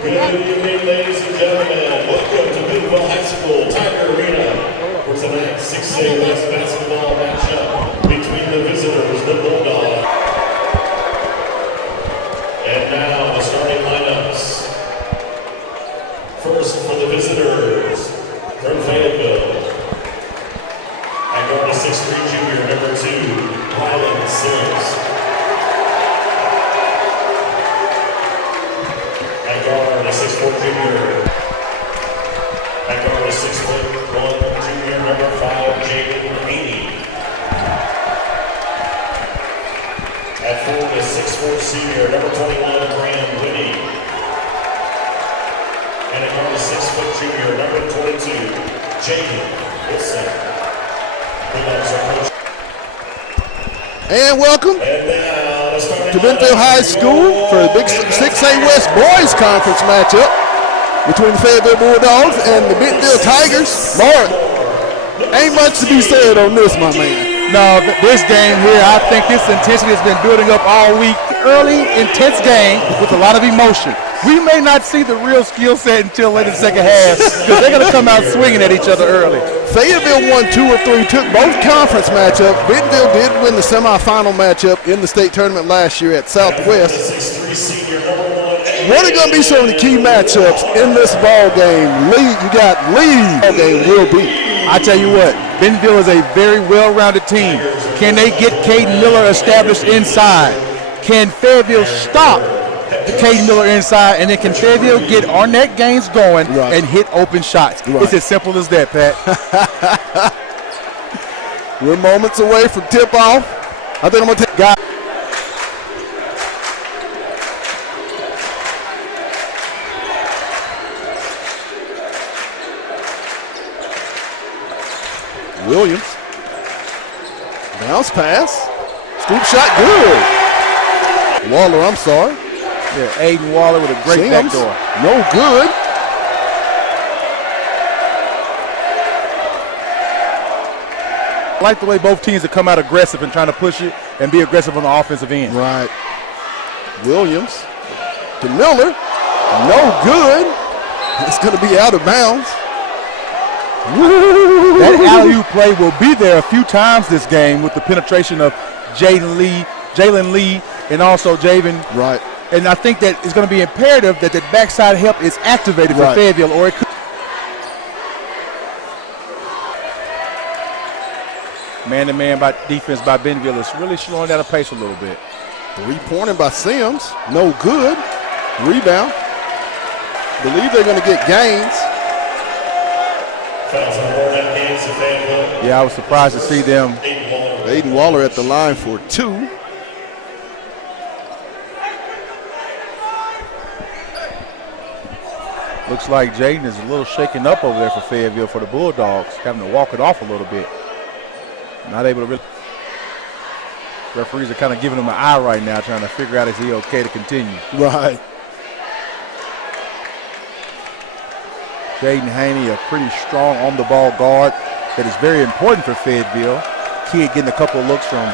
Good evening, ladies and gentlemen. Welcome to Bentonville High School Tiger Arena for tonight's 6A West basketball matchup between the visitors, the Bulldogs. And now the starting lineups. First for the visitors from Fayetteville. At guard, a 6'3" junior, number 2, Rylan Sims. At guard, a 6'4" junior. At guard, a 6'1" junior, number 5, Jaden Meany. At forward, a 6'4" senior, number 21, Graham Whitney. And at guard, a 6' junior, number 22, Jaden Wilson. And welcome to Bentonville High School for the big 6A West Boys Conference matchup between the Fayetteville Bulldogs and the Bentonville Tigers. Mark, ain't much to be said on this, my man. No, this game here, I think this intensity has been building up all week. Early, intense game with a lot of emotion. We may not see the real skill set until late in the second half because they're going to come out swinging at each other early. Fayetteville won 2 or 3, took both conference matchups. Bentonville did win the semifinal matchup in the state tournament last year at Southwest. What are going to be some of the key matchups in this ball game? Lee, you got Lee. Ball game will be. I tell you what, Bentonville is a very well-rounded team. Can they get Caden Miller established inside? Can Fayetteville stop Caden Miller inside, and then can Fayetteville get Arnett Gaines going and hit open shots? It's as simple as that, Pat. We're moments away from tip-off. I think I'm going to take guy. Williams. Bounce pass. Scoop shot, good. Waller, I'm sorry. Yeah, Aiden Waller with a great backdoor. No good. I like the way both teams have come out aggressive and trying to push it and be aggressive on the offensive end. Right. Williams to Miller. No good. It's going to be out of bounds. That alley-oop play will be there a few times this game with the penetration of Jalen Lee, and also Javen. Right. And I think that it's going to be imperative that the backside help is activated for Fayetteville, or it could. Man-to-man by defense by Bentonville is really slowing down the pace a little bit. 3-pointer by Sims. No good. Rebound. Believe they're going to get Gaines. Yeah, I was surprised to see them. Aiden Waller at the line for 2. Looks like Jaden is a little shaken up over there for Fayetteville for the Bulldogs, having to walk it off a little bit. Not able to really. Referees are kind of giving him an eye right now, trying to figure out is he okay to continue. Right. Jaden Haney, a pretty strong on-the-ball guard that is very important for Fayetteville. Kid getting a couple of looks from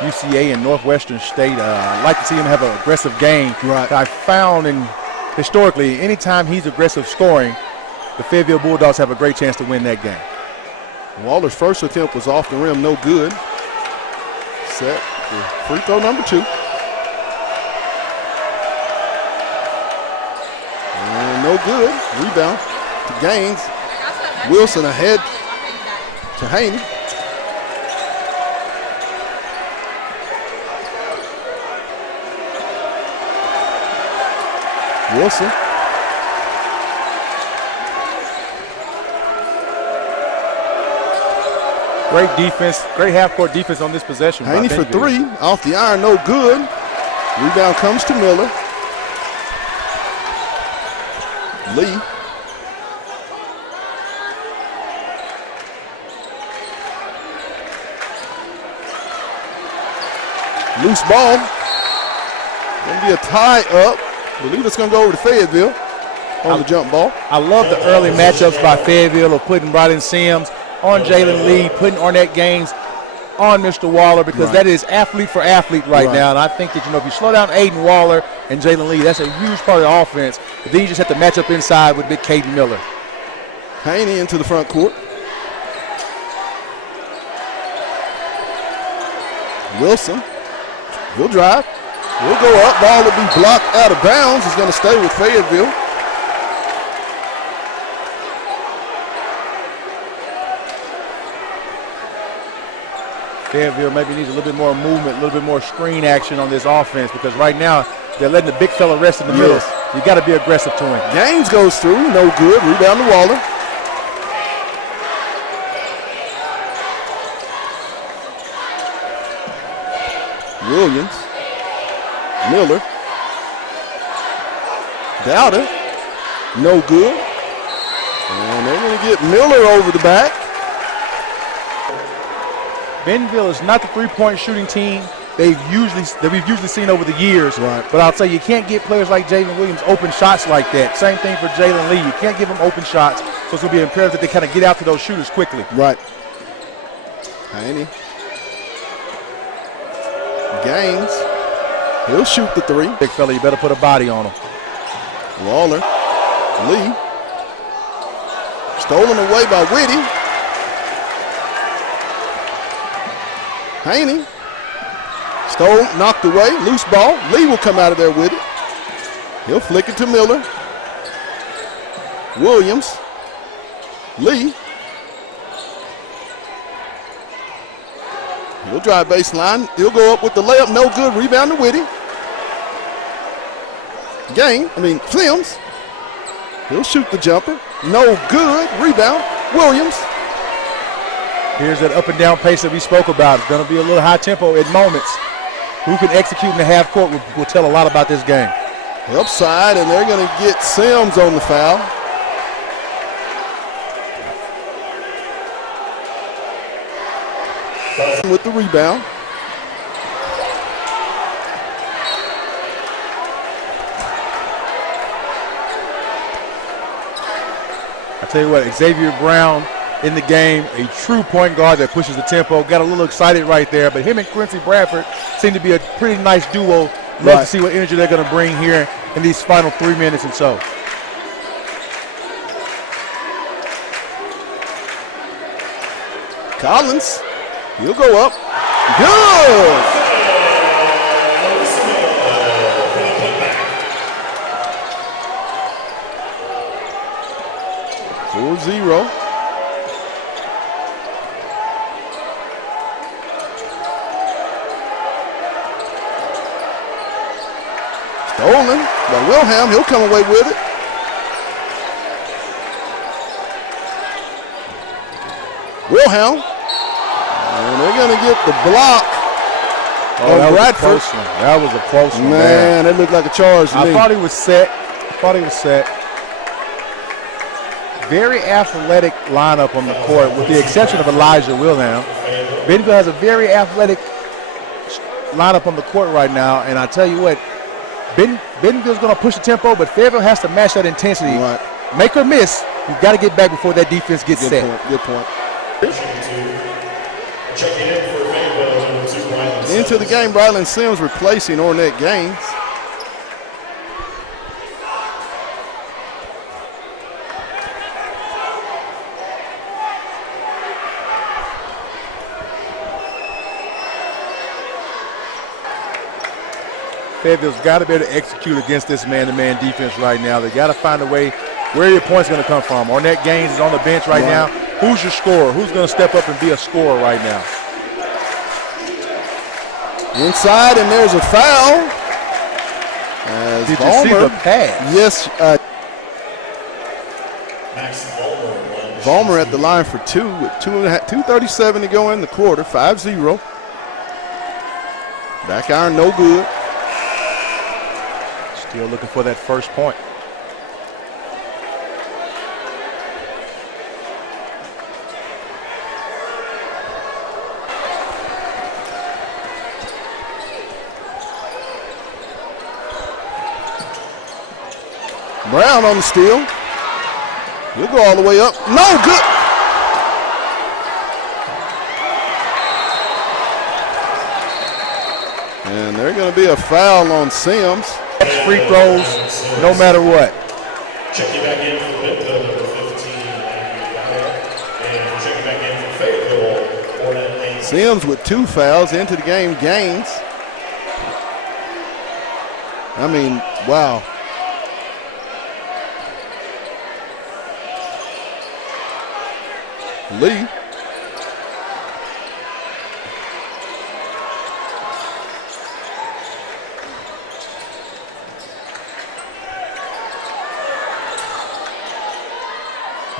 UCA and Northwestern State. I'd like to see him have an aggressive game. Right. I found historically, anytime he's aggressive scoring, the Fayetteville Bulldogs have a great chance to win that game. Waller's first attempt was off the rim, no good. Set for free throw number 2. And no good. Rebound to Gaines. Wilson ahead to Haney. Wilson. Great defense, great half-court defense on this possession. Haney for 3, off the iron, no good. Rebound comes to Miller. Lee. Loose ball. Going to be a tie-up. I believe it's going to go over to Fayetteville on the jump ball. I love the early matchups by Fayetteville of putting Rylan Sims on Jalen Lee, putting Arnett Gaines on Mr. Waller because that is athlete for athlete right now. And I think that, if you slow down Aiden Waller and Jalen Lee, that's a huge part of the offense. But then you just have to match up inside with big Caden Miller. Haney into the front court. Wilson, he'll drive. He'll go up. Ball will be blocked out of bounds. He's going to stay with Fayetteville. Fayetteville maybe needs a little bit more movement, a little bit more screen action on this offense because right now they're letting the big fella rest in the middle. You got to be aggressive to him. Gaines goes through, no good. Rebound to Waller. Williams, Miller, Dowder, no good. And they're going to get Miller over the back. Bentonville is not the three-point shooting team we've usually seen over the years. Right. But I'll tell you can't get players like Jalen Williams open shots like that. Same thing for Jalen Lee. You can't give them open shots, so it's going to be imperative that they kind of get out to those shooters quickly. Right. Haney. Gaines. He'll shoot the three. Big fella, you better put a body on him. Waller. Lee. Stolen away by Whitty. Haney. Stole, knocked away, loose ball. Lee will come out of there with it. He'll flick it to Miller. Williams. Lee. He'll drive baseline. He'll go up with the layup. No good. Rebound to Whitty. Sims. He'll shoot the jumper. No good. Rebound. Williams. Here's that up and down pace that we spoke about. It's going to be a little high tempo at moments. Who can execute in the half court will tell a lot about this game. Help side, and they're going to get Sims on the foul. With the rebound. I tell you what, Xavier Brown in the game, a true point guard that pushes the tempo. Got a little excited right there, but him and Quincy Bradford seem to be a pretty nice duo. Love to see what energy they're going to bring here in these final 3 minutes and so. Collins, he'll go up. Good! 4-0. Stolen by Wilhelm. He'll come away with it. Wilhelm. And they're going to get the block. That was a close one. That was a close one. Man, it looked like a charge to me. I thought he was set. Very athletic lineup on the court, with the exception of Elijah Wilhelm. Bentonville has a very athletic lineup on the court right now, and I tell you what, Bentonville's going to push the tempo, but Fayetteville has to match that intensity. Right. Make or miss, you've got to get back before that defense gets set. Good point. Into the game, Ryland Sims replacing Ornette Gaines. Fayetteville's got to be able to execute against this man-to-man defense right now. They got to find a way where your point's going to come from. Ornette Gaines is on the bench right now. Who's your scorer? Who's going to step up and be a scorer right now? Inside, and there's a foul. Did you see the pass? Yes. Vollmer at the line for two with 2:37 to go in the quarter. 5-0. Back iron, no good. Still looking for that first point. Brown on the steal. He'll go all the way up. No good. And there's going to be a foul on Sims. Free throws, no matter what. Checking back in for Bentonville, number 15, and checking back in for Fayetteville, Ornette. Sims with 2 fouls into the game, gains. I mean, wow. Lee.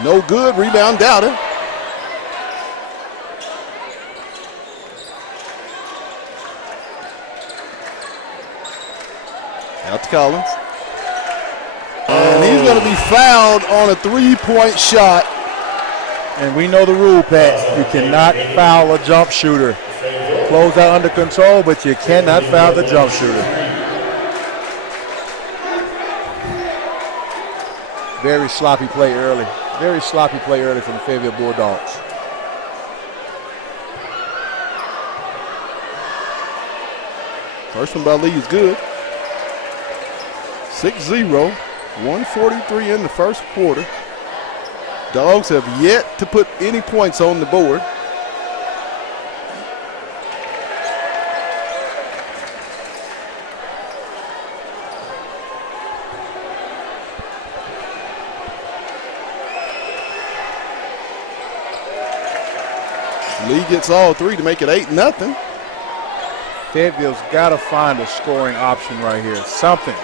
No good, rebound Dowda. Out to Collins. And he's going to be fouled on a 3-point shot. And we know the rule, Pat. You cannot foul a jump shooter. Close out under control, but you cannot foul the jump shooter. Very sloppy play early. Very sloppy play early from the Fayetteville Bulldogs. First one by Lee is good. 6-0, 143 in the first quarter. Dogs have yet to put any points on the board. Lee gets all 3 to make it 8-0. Fayetteville's got to find a scoring option right here. Something.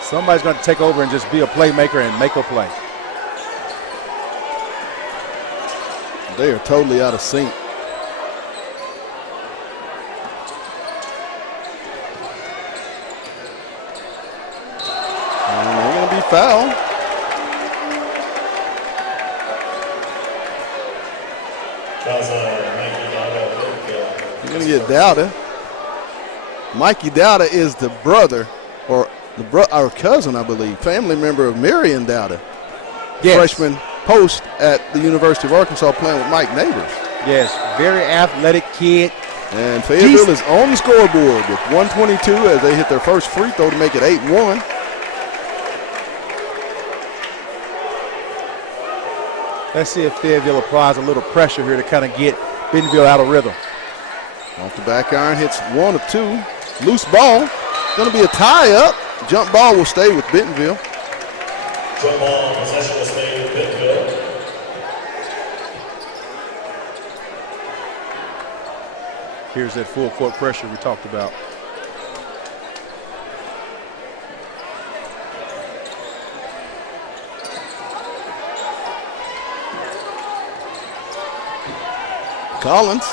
Somebody's going to take over and just be a playmaker and make a play. They are totally out of sync. And they're going to be fouled. You're going to get Dowda. Mikey Dowda is the brother, or our cousin, I believe, family member of Marion Dowda. Yes. Freshman post at the University of Arkansas playing with Mike Neighbors. Yes, very athletic kid. And Fayetteville is on the scoreboard with 122 as they hit their first free throw to make it 8-1. Let's see if Fayetteville applies a little pressure here to kind of get Bentonville out of rhythm. Off the back iron, hits 1 of 2. Loose ball. Going to be a tie-up. Jump ball will stay with Bentonville. Jump ball, possession will stay with Bentonville. Here's that full court pressure we talked about. Collins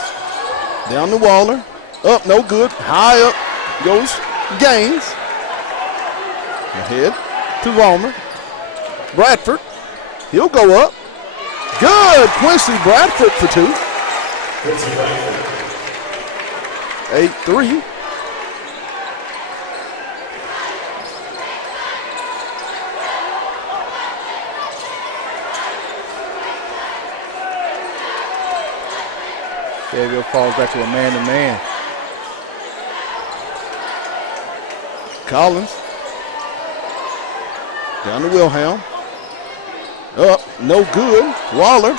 down to Waller. Up, no good. High up goes Gaines. Ahead to Vollmer. Bradford. He'll go up. Good. Quincy Bradford for 2. 8-3. Fayetteville falls back to a man-to-man. Collins. Down to Wilhelm. Up, no good. Waller.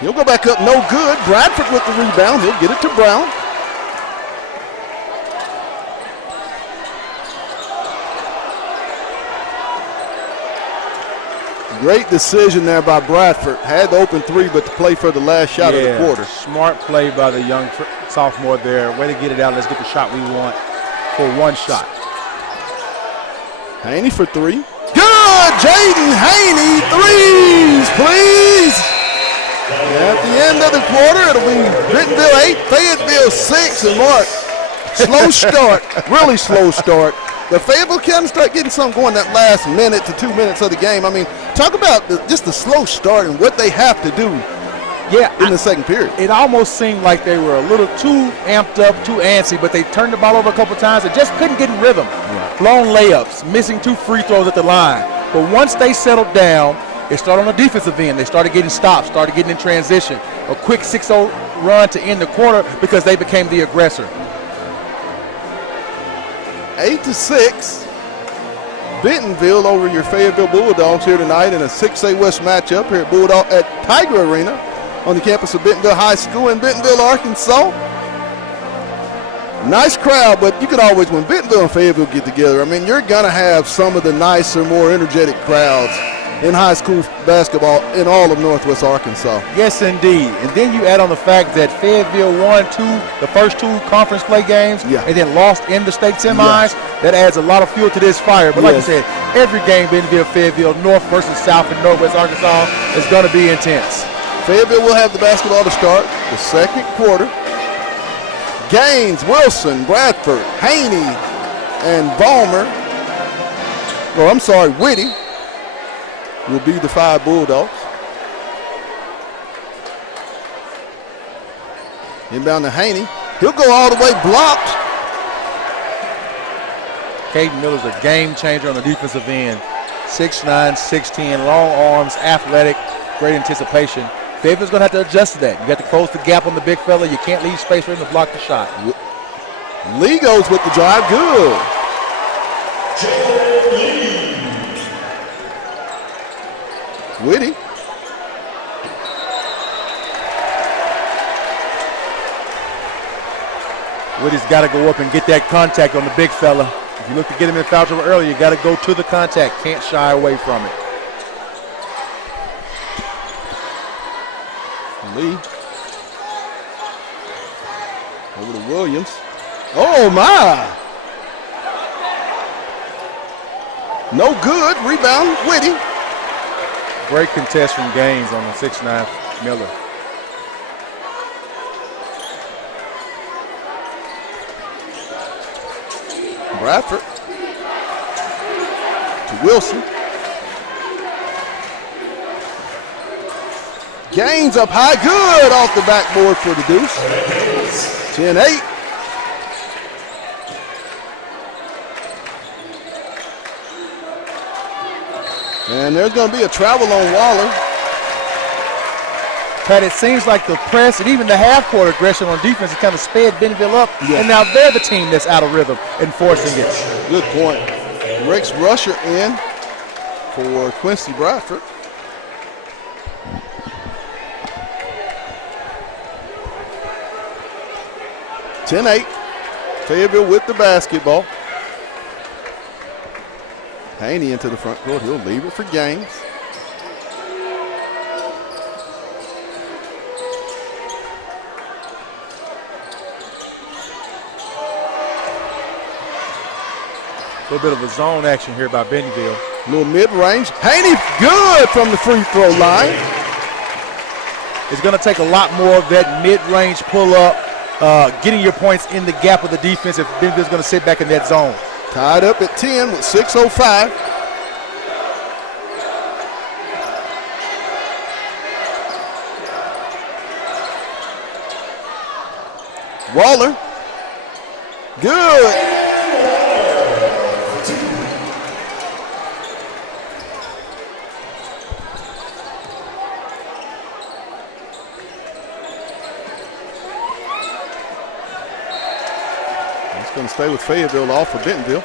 He'll go back up, no good. Bradford with the rebound. He'll get it to Brown. Great decision there by Bradford. Had the open 3, but to play for the last shot of the quarter. Smart play by the young sophomore there. Way to get it out. Let's get the shot we want for 1 shot. Haney for 3. Good! Jaden Haney, 3s, please! At the end of the quarter, it'll be Bentonville 8, Fayetteville 6, and Mark. Slow start, really slow start. The Fayetteville can start getting something going that last minute to 2 minutes of the game. I mean, talk about just the slow start and what they have to do in the second period. It almost seemed like they were a little too amped up, too antsy, but they turned the ball over a couple times and just couldn't get in rhythm. Right. Blown layups, missing 2 free throws at the line. But once they settled down, it started on the defensive end. They started getting stops, started getting in transition. A quick 6-0 run to end the quarter because they became the aggressor. 8-6. Bentonville over your Fayetteville Bulldogs here tonight in a 6A West matchup here at Tiger Arena on the campus of Bentonville High School in Bentonville, Arkansas. Nice crowd, but you can always, when Bentonville and Fayetteville get together, I mean, you're going to have some of the nicer, more energetic crowds in high school basketball in all of Northwest Arkansas. Yes, indeed. And then you add on the fact that Fayetteville won the first 2 conference play games and then lost in the state semis. That adds a lot of fuel to this fire. But like I said, every game Bentonville, Fayetteville, North versus South in Northwest Arkansas is going to be intense. Fayetteville will have the basketball to start the second quarter. Gaines, Wilson, Bradford, Haney, and Whitty will be the 5 Bulldogs. Inbound to Haney. He'll go all the way, blocked. Caden Miller's a game changer on the defensive end. 6'9", 6'10", long arms, athletic, great anticipation. Fayetteville's going to have to adjust to that. You got to close the gap on the big fella. You can't leave space for him to block the shot. Lee goes with the drive. Good. Whitty. Whitty's got to go up and get that contact on the big fella. If you look to get him in foul trouble earlier, you got to go to the contact. Can't shy away from it. Lee. Over to Williams. Oh, my. No good. Rebound, Whitty. Great contest from Gaines on the 6'9" Miller. Bradford to Wilson. Gaines up high, good off the backboard for the deuce. 10-8. And there's going to be a travel on Waller. Pat, it seems like the press and even the half-court aggression on defense has kind of sped Bentonville up, and now they're the team that's out of rhythm and forcing it. Good point. Rex Rusher in for Quincy Bradford. (10-8). Fayetteville with the basketball. Haney into the front court. He'll leave it for Gaines. A little bit of a zone action here by Bentonville. A little mid-range. Haney good from the free throw line. It's going to take a lot more of that mid-range pull-up, getting your points in the gap of the defense if Bentonville's going to sit back in that zone. Tied up at 10 with 6:05. Waller. Good. Going to stay with Fayetteville off of Bentonville.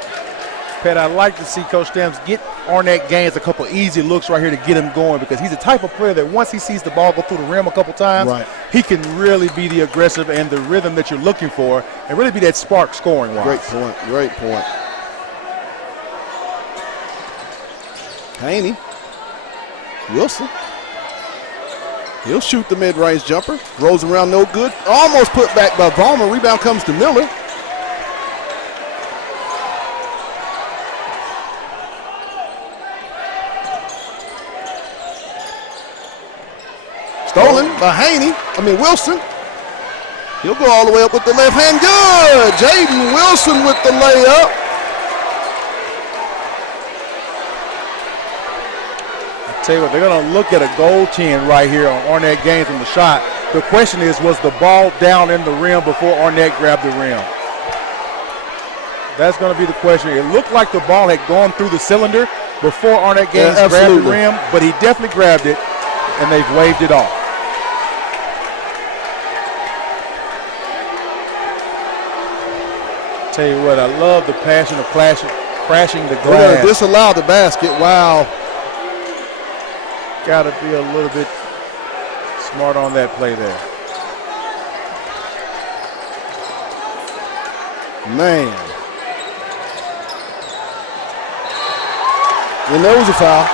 Pat, I'd like to see Coach Stamps get Arnett Gaines a couple easy looks right here to get him going, because he's the type of player that once he sees the ball go through the rim a couple times, he can really be the aggressive and the rhythm that you're looking for and really be that spark scoring-wise. Great point, great point. Haney. Wilson. He'll shoot the mid-range jumper. Rolls around, no good. Almost put back by Vollmer. Rebound comes to Miller. Stolen by Wilson. He'll go all the way up with the left hand. Good. Jaden Wilson with the layup. I tell you what, they're going to look at a goaltend right here on Arnett Gaines on the shot. The question is, was the ball down in the rim before Arnett grabbed the rim? That's going to be the question. It looked like the ball had gone through the cylinder before Arnett Gaines grabbed the rim, but he definitely grabbed it, and they've waved it off. Tell you what, I love the passion of crashing the They're going glass. to disallow the basket. Wow. Got to be a little bit smart on that play there. Man. And there was a foul.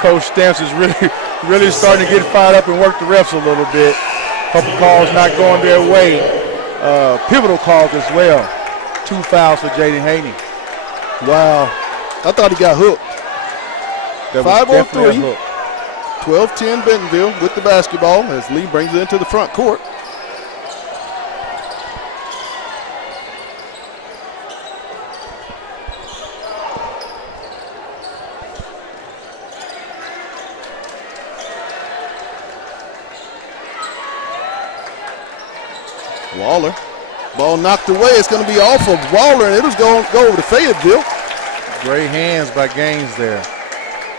Coach Stamps is really starting to get fired up and work the refs a little bit. Couple calls not going their way. Pivotal calls as well. 2 fouls for Jaden Haney. Wow. I thought he got hooked. That was 5-on-3. 12-10 Bentonville with the basketball as Lee brings it into the front court. Waller. Ball knocked away. It's going to be off of Waller, and it'll go over to Fayetteville. Great hands by Gaines there.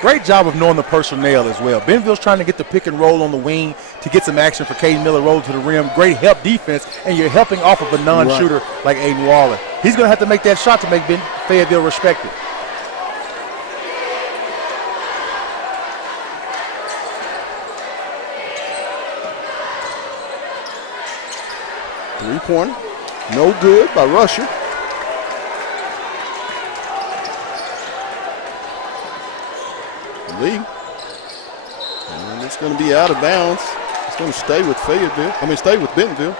Great job of knowing the personnel as well. Bentonville's trying to get the pick and roll on the wing to get some action for Caden Miller, roll to the rim. Great help defense, and you're helping off of a non-shooter like Aiden Waller. He's going to have to make that shot to make Fayetteville respect it. Three-pointer. No good by Rusher. Lee. And it's going to be out of bounds. It's going to stay with stay with Bentonville.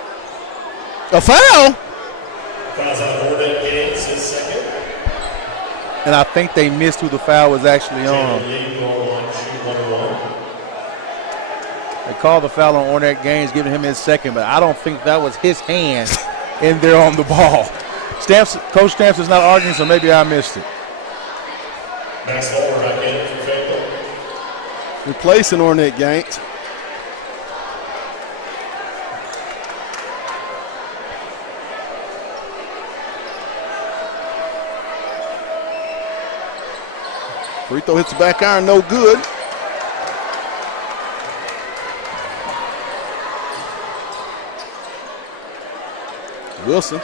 A foul. Fouls on Hornet Gaines, his second. And I think they missed who the foul was actually on. They called the foul on Ornette Gaines, giving him his second, but I don't think that was his hand in there on the ball. Coach Stamps is not arguing, so maybe I missed it. Max Waller back in for Fayetteville. Replacing Ornette Gaines. Free throw hits the back iron, no good. Wilson.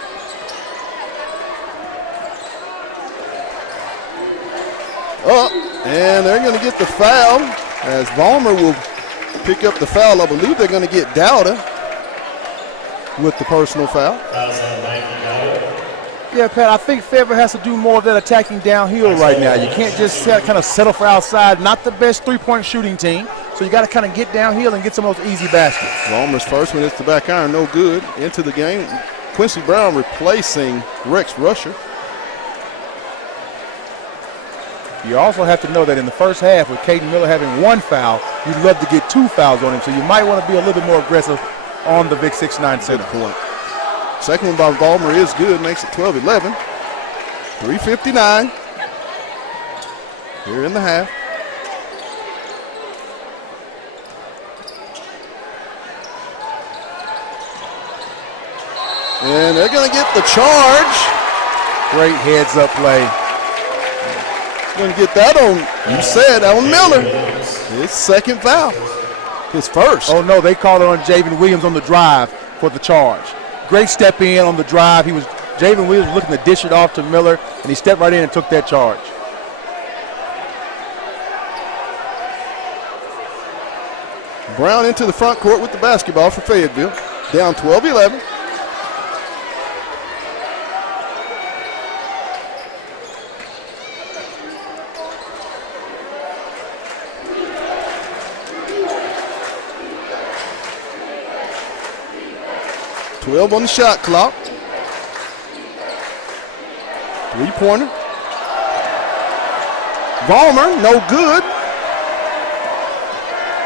And they're going to get the foul as Vollmer will pick up the foul. I believe they're going to get Dowda with the personal foul. Yeah, Pat, I think Fayetteville has to do more of that attacking downhill right now. You can't just kind of settle for outside. Not the best three-point shooting team, so you got to kind of get downhill and get some of those easy baskets. Vollmer's first one hits the back iron, no good. Into the game. Quincy Brown replacing Rex Rusher. You also have to know that in the first half, with Caden Miller having 1 foul, you'd love to get 2 fouls on him, so you might want to be a little bit more aggressive on the Vic 6'9" center. Point. Second one by Vollmer is good, makes it 12-11. 3:59 here in the half. And they're going to get the charge. Great heads-up play. Going to get that on, you said, on Miller. His second foul. His first. Oh, no, they called it on Javen Williams on the drive for the charge. Great step in on the drive. Javen Williams was looking to dish it off to Miller, and he stepped right in and took that charge. Brown into the front court with the basketball for Fayetteville. Down 12-11. On the shot clock. Three-pointer. Vollmer, no good.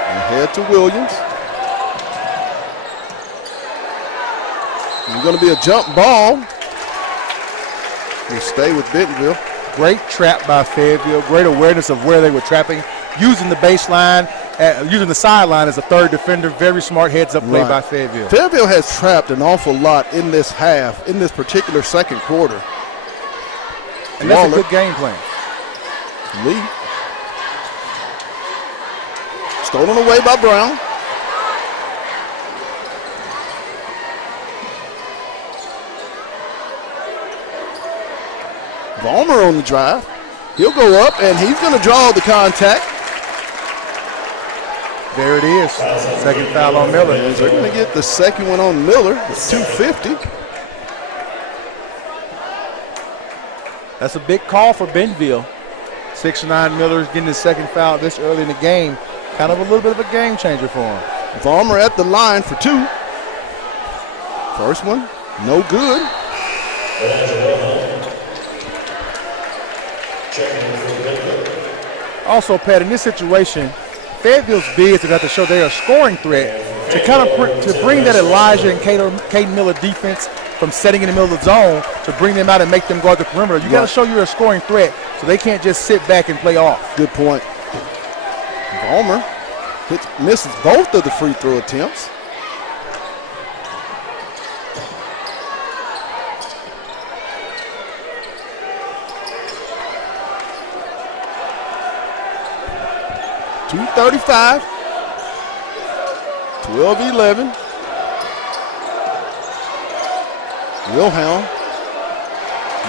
Ahead to Williams. It's going to be a jump ball. We'll stay with Bentonville. Great trap by Fayetteville. Great awareness of where they were trapping. Using the baseline, using the sideline as a third defender. Very smart heads-up play by Fayetteville. Fayetteville has trapped an awful lot in this half, in this particular second quarter. And that's a good game plan. Lee. Stolen away by Brown. Vollmer on the drive. He'll go up, and he's going to draw the contact. There it is. Second foul on Miller. They're going to get the second one on Miller with 2:50. That's a big call for Bentonville. 6'9" Miller's getting his second foul this early in the game. Kind of a little bit of a game changer for him. Vollmer at the line for 2. First one, no good. Also, Pat, in this situation, Fayetteville's bigs have got to show they're a scoring threat to kind of to bring that Elijah and Caden Miller defense from setting in the middle of the zone to bring them out and make them guard the perimeter. You got to show you're a scoring threat so they can't just sit back and play off. Good point. Vollmer misses both of the free throw attempts. .235, 12-11. Wilhelm.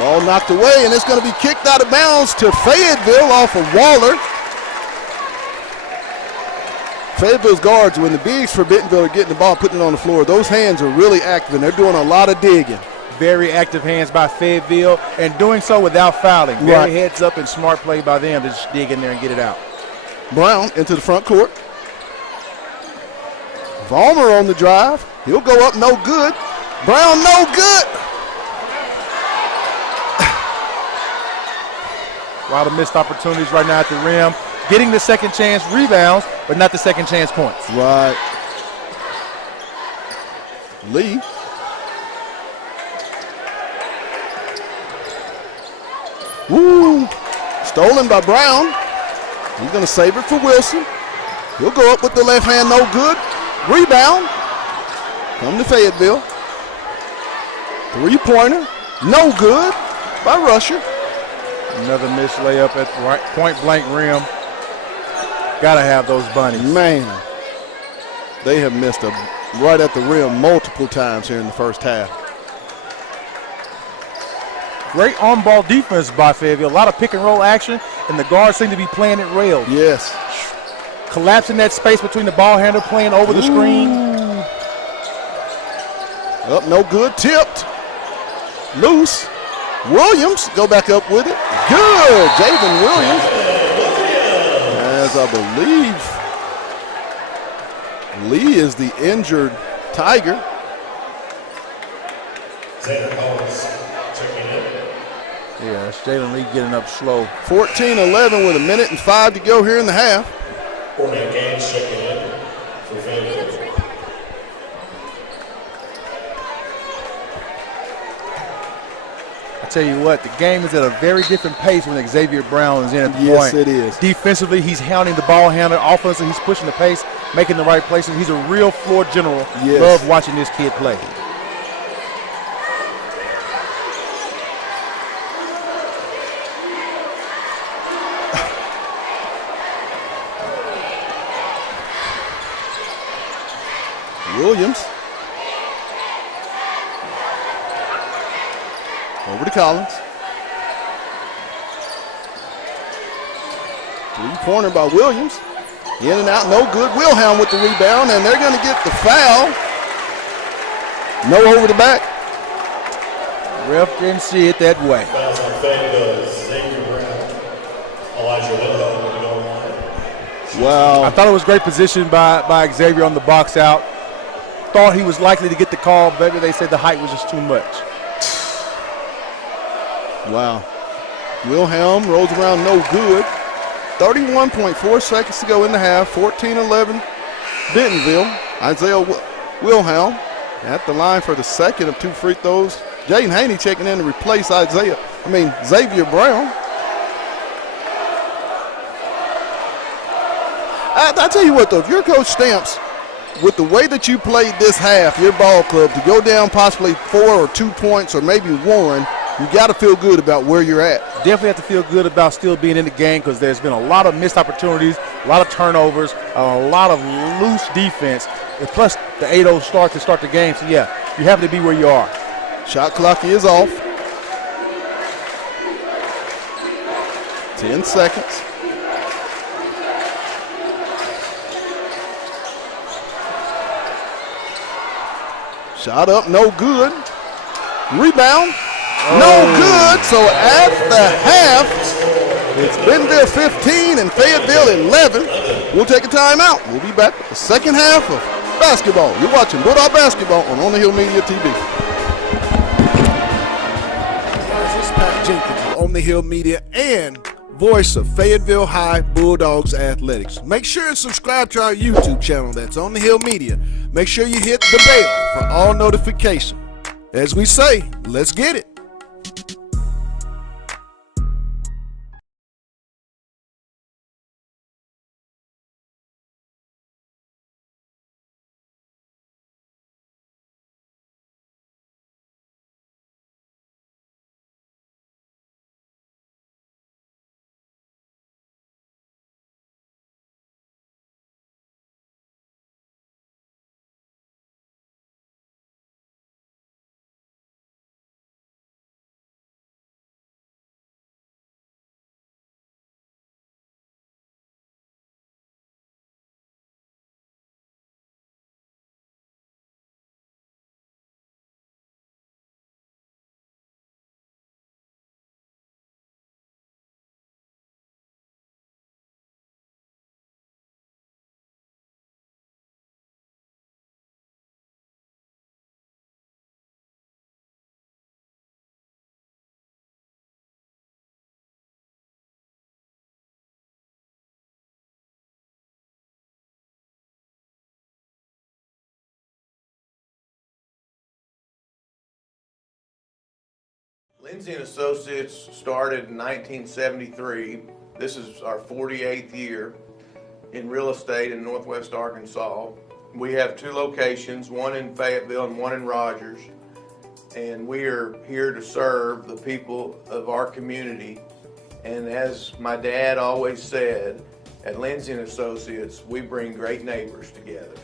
Ball knocked away, and it's going to be kicked out of bounds to Fayetteville off of Waller. Fayetteville's guards, when the bigs for Bentonville are getting the ball, putting it on the floor, those hands are really active, and they're doing a lot of digging. Very active hands by Fayetteville, and doing so without fouling. Very heads up and smart play by them to just dig in there and get it out. Brown into the front court. Vollmer on the drive. He'll go up, no good. Brown, no good. A lot of missed opportunities right now at the rim. Getting the second chance rebounds, but not the second chance points. Right. Lee. Woo. Stolen by Brown. He's going to save it for Wilson. He'll go up with the left hand, no good. Rebound. Come to Fayetteville. Three-pointer, no good by Rusher. Another missed layup at the point-blank rim. Got to have those bunnies. Man, they have missed right at the rim multiple times here in the first half. Great on-ball defense by Fayetteville. A lot of pick-and-roll action, and the guards seem to be playing it rail. Yes. Collapsing that space between the ball handler, playing over the screen. Up, no good. Tipped. Loose. Williams, go back up with it. Good. Javen Williams. As I believe Lee is the injured Tiger. Yeah, it's Jalen Lee getting up slow. 14-11 with 1:05 to go here in the half. Gaines checking in for Fayetteville. I tell you what, the game is at a very different pace when Xavier Brown is in at the point. Yes, it is. Defensively, he's hounding the ball handler. Offensively, he's pushing the pace, making the right places. He's a real floor general. Yes. Love watching this kid play. Williams. Over to Collins. Three-pointer by Williams. In and out, no good. Wilhelm with the rebound, and they're going to get the foul. No over the back. Ref didn't see it that way. Fouls on Fayetteville, Xavier Brown, Elijah Wilhelm with the goal line. Wow. I thought it was great position by Xavier on the box out. Thought he was likely to get the call, but maybe they said the height was just too much. Wow. Wilhelm rolls around, no good. 31.4 seconds to go in the half. 14-11 Bentonville. Isaiah Wilhelm at the line for the second of 2 free throws. Jaden Haney checking in to replace Xavier Brown. I tell you what, though, if you're Coach Stamps, with the way that you played this half, your ball club, to go down possibly 4 or 2 points or maybe 1, you got to feel good about where you're at. Definitely have to feel good about still being in the game because there's been a lot of missed opportunities, a lot of turnovers, a lot of loose defense, and plus the 8-0 start to start the game. So, yeah, you have to be where you are. Shot clock is off. 10 seconds. Shot up, no good. Rebound, no good. So at the half, it's Bentonville 15 and Fayetteville 11. We'll take a timeout. We'll be back with the second half of basketball. You're watching Bulldog Basketball on the Hill Media TV. This is Pat Jenkins of On the Hill Media and voice of Fayetteville High Bulldogs Athletics. Make sure and subscribe to our YouTube channel. That's On the Hill Media. Make sure you hit the bell for all notifications. As we say, let's get it. Lindsay & Associates started in 1973. This is our 48th year in real estate in Northwest Arkansas. We have two locations, one in Fayetteville and one in Rogers. And we are here to serve the people of our community. And as my dad always said, at Lindsay & Associates, we bring great neighbors together.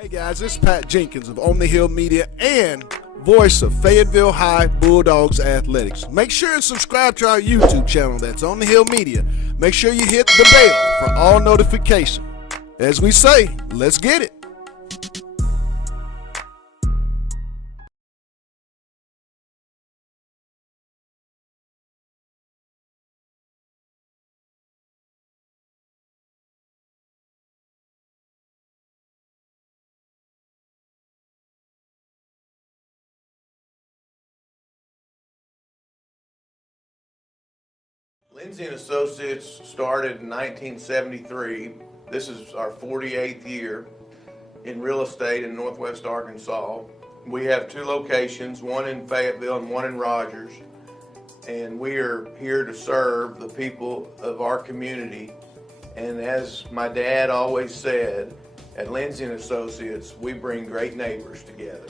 Hey guys, this is Pat Jenkins of On the Hill Media and voice of Fayetteville High Bulldogs Athletics. Make sure and subscribe to our YouTube channel. That's On the Hill Media. Make sure you hit the bell for all notifications. As we say, let's get it. Lindsay & Associates started in 1973. This is our 48th year in real estate in Northwest Arkansas. We have two locations, one in Fayetteville and one in Rogers. And we are here to serve the people of our community. And as my dad always said, at Lindsay & Associates, we bring great neighbors together.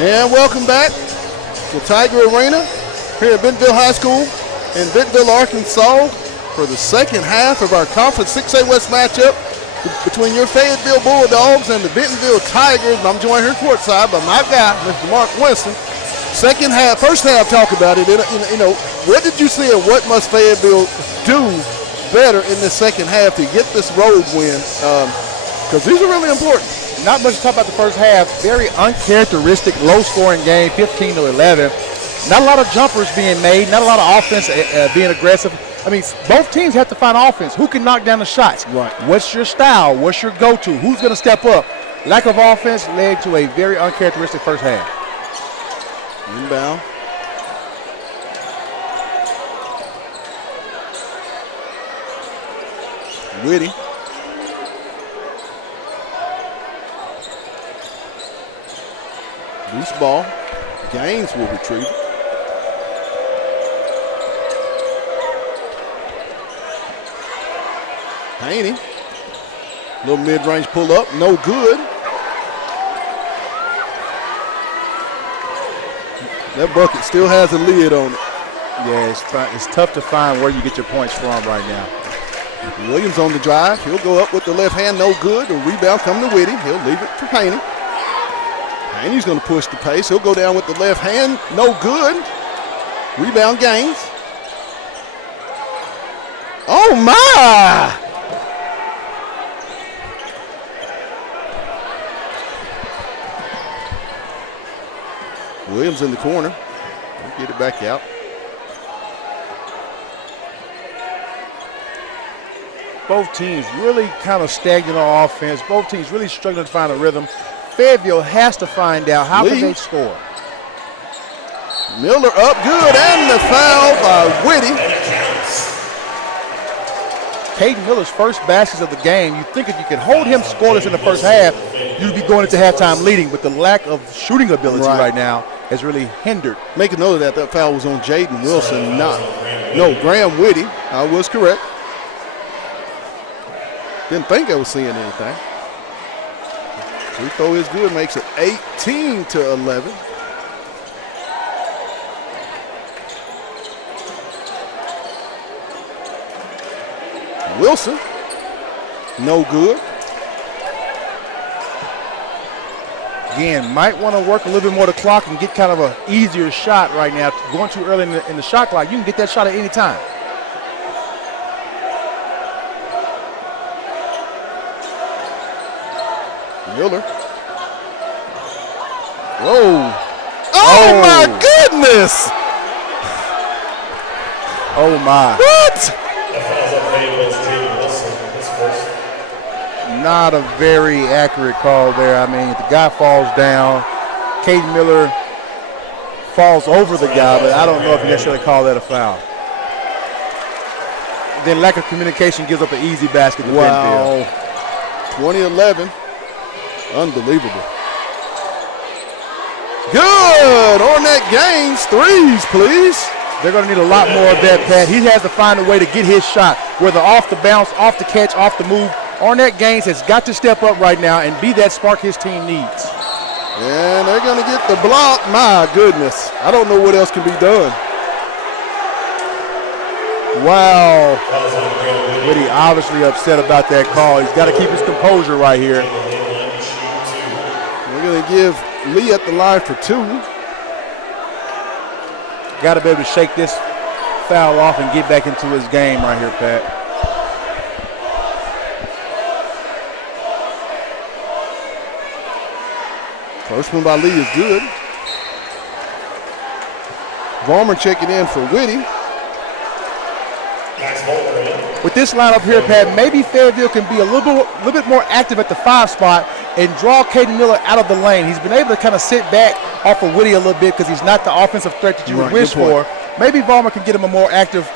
And welcome back to Tiger Arena here at Bentonville High School in Bentonville, Arkansas for the second half of our Conference 6A West matchup between your Fayetteville Bulldogs and the Bentonville Tigers. I'm joined here courtside by my guy, Mr. Mark Winston. Second half, first half, talk about it. You know, what did you see and what must Fayetteville do better in the second half to get this road win? Because these are really important. Not much to talk about the first half. Very uncharacteristic, low-scoring game, 15-11. Not a lot of jumpers being made. Not a lot of offense being aggressive. I mean, both teams have to find offense. Who can knock down the shots? Right. What's your style? What's your go-to? Who's going to step up? Lack of offense led to a very uncharacteristic first half. Inbound. Whitty. Loose ball. Gaines will retrieve it. Haney. Little mid-range pull up. No good. That bucket still has a lid on it. Yeah, it's tough to find where you get your points from right now. Williams on the drive. He'll go up with the left hand. No good. The rebound coming to Whitty. He'll leave it for Haney. Haney's going to push the pace. He'll go down with the left hand. No good. Rebound Gaines. Oh, my. Williams in the corner. We'll get it back out. Both teams really kind of stagnant on offense. Both teams really struggling to find a rhythm. Fayetteville has to find out how can they score. Miller up good, and the foul by Whitty. Caden Miller's first baskets of the game. You think if you could hold him scoreless in the first half, you'd be going into halftime leading, but the lack of shooting ability right now has really hindered. Make a note of that foul was on Jaden Wilson, Graham Whitty. I was correct. Didn't think I was seeing anything. Free throw is good, makes it 18-11. Wilson, no good. Again, might want to work a little bit more the clock and get kind of an easier shot right now. Going too early in the shot clock, you can get that shot at any time. Miller. Whoa. Oh, my goodness. Oh, my. What? Not a very accurate call there. I mean, the guy falls down. Caden Miller falls over the guy, but I don't know if you necessarily call that a foul. Then lack of communication gives up an easy basket to Bentonville. 2011. Unbelievable. Good. Ornette Gaines, threes, please. They're going to need a lot more of that, Pat. He has to find a way to get his shot, whether off the bounce, off the catch, off the move. Ornette Gaines has got to step up right now and be that spark his team needs. And they're going to get the block. My goodness. I don't know what else can be done. Wow. Whitty obviously upset about that call. He's got to keep his composure right here. We're going to give Lee at the line for two. Got to be able to shake this foul off and get back into his game right here, Pat. First one by Lee is good. Varmer checking in for Whitty. With this lineup here, Pat, maybe Fayetteville can be a little bit more active at the 5 spot and draw Caden Miller out of the lane. He's been able to kind of sit back off of Whitty a little bit because he's not the offensive threat that you would wish for. Maybe Varmer can get him a more active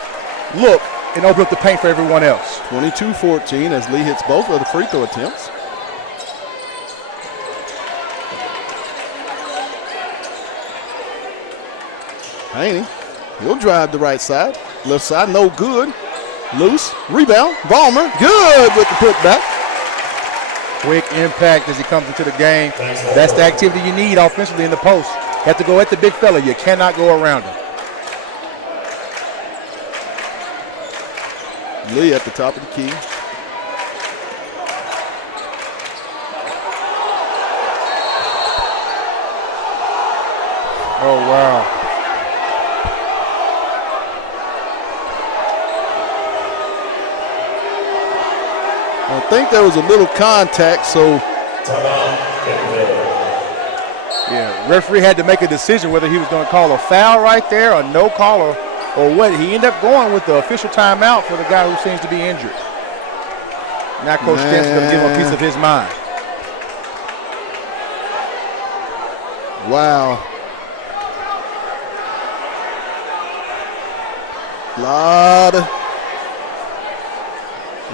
look and open up the paint for everyone else. 22-14 as Lee hits both of the free throw attempts. Haney, he'll drive the right side. Left side, no good. Loose, rebound, Ballmer, good with the putback. Quick impact as he comes into the game. That's the activity you need offensively in the post. You have to go at the big fella. You cannot go around him. Lee at the top of the key. Oh, wow. I think there was a little contact, so. Yeah, referee had to make a decision whether he was going to call a foul right there or no call or what. He ended up going with the official timeout for the guy who seems to be injured. Now Coach Stan's going to give him a piece of his mind. Wow.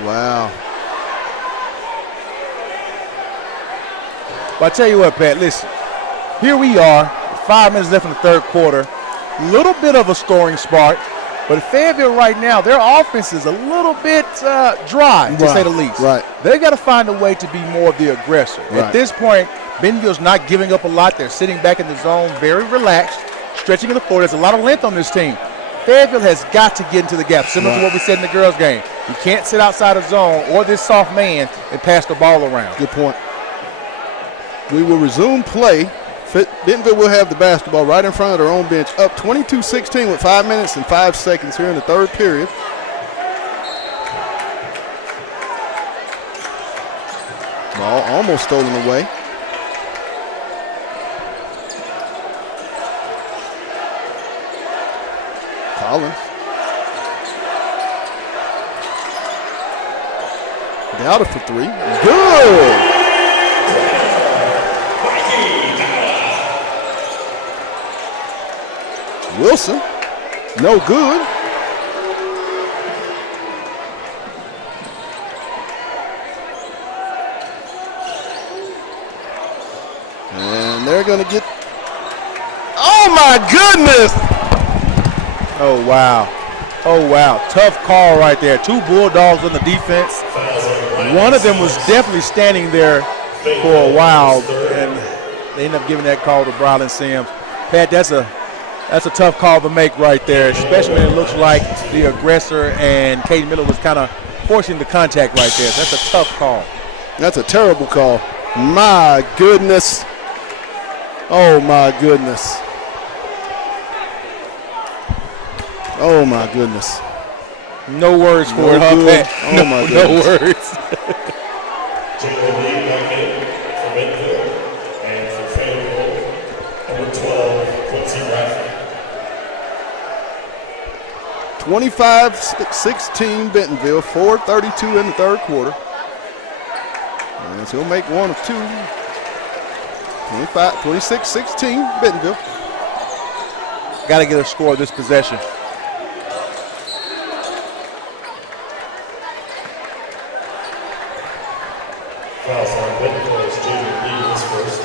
Wow. But I tell you what, Pat, listen. Here we are, 5 minutes left in the third quarter. Little bit of a scoring spark, but Fayetteville right now, their offense is a little bit dry, to say the least. Right. They've got to find a way to be more of the aggressor. Right. At this point, Bentonville's not giving up a lot. They're sitting back in the zone, very relaxed, stretching to the floor. There's a lot of length on this team. Fayetteville has got to get into the gap, similar to what we said in the girls' game. You can't sit outside of zone or this soft man and pass the ball around. Good point. We will resume play. Bentonville will have the basketball right in front of their own bench, up 22-16 with 5 minutes and 5 seconds here in the third period. Ball almost stolen away. Collins. Dowda for 3. Good. Wilson, no good. And they're going to get, oh my goodness. Oh, wow. Oh, wow. Tough call right there. 2 Bulldogs on the defense. One of them was definitely standing there for a while, and they ended up giving that call to Brylan Sims. Pat, that's a tough call to make right there, especially when it looks like the aggressor and Caden Miller was kind of forcing the contact right there. That's a tough call. That's a terrible call. My goodness. Oh, my goodness. Oh, my goodness. No words for it, huh, Pat? Oh, my goodness. No words. Taking the lead back in for Bentonville and for Fayetteville, number 12, Quincy Bradford. 25-16 Bentonville, 4:32 in the third quarter. And he'll make one of 2. 26-16 Bentonville. Got to get a score this possession. Foul on Bentonville is Jaden Eagles first.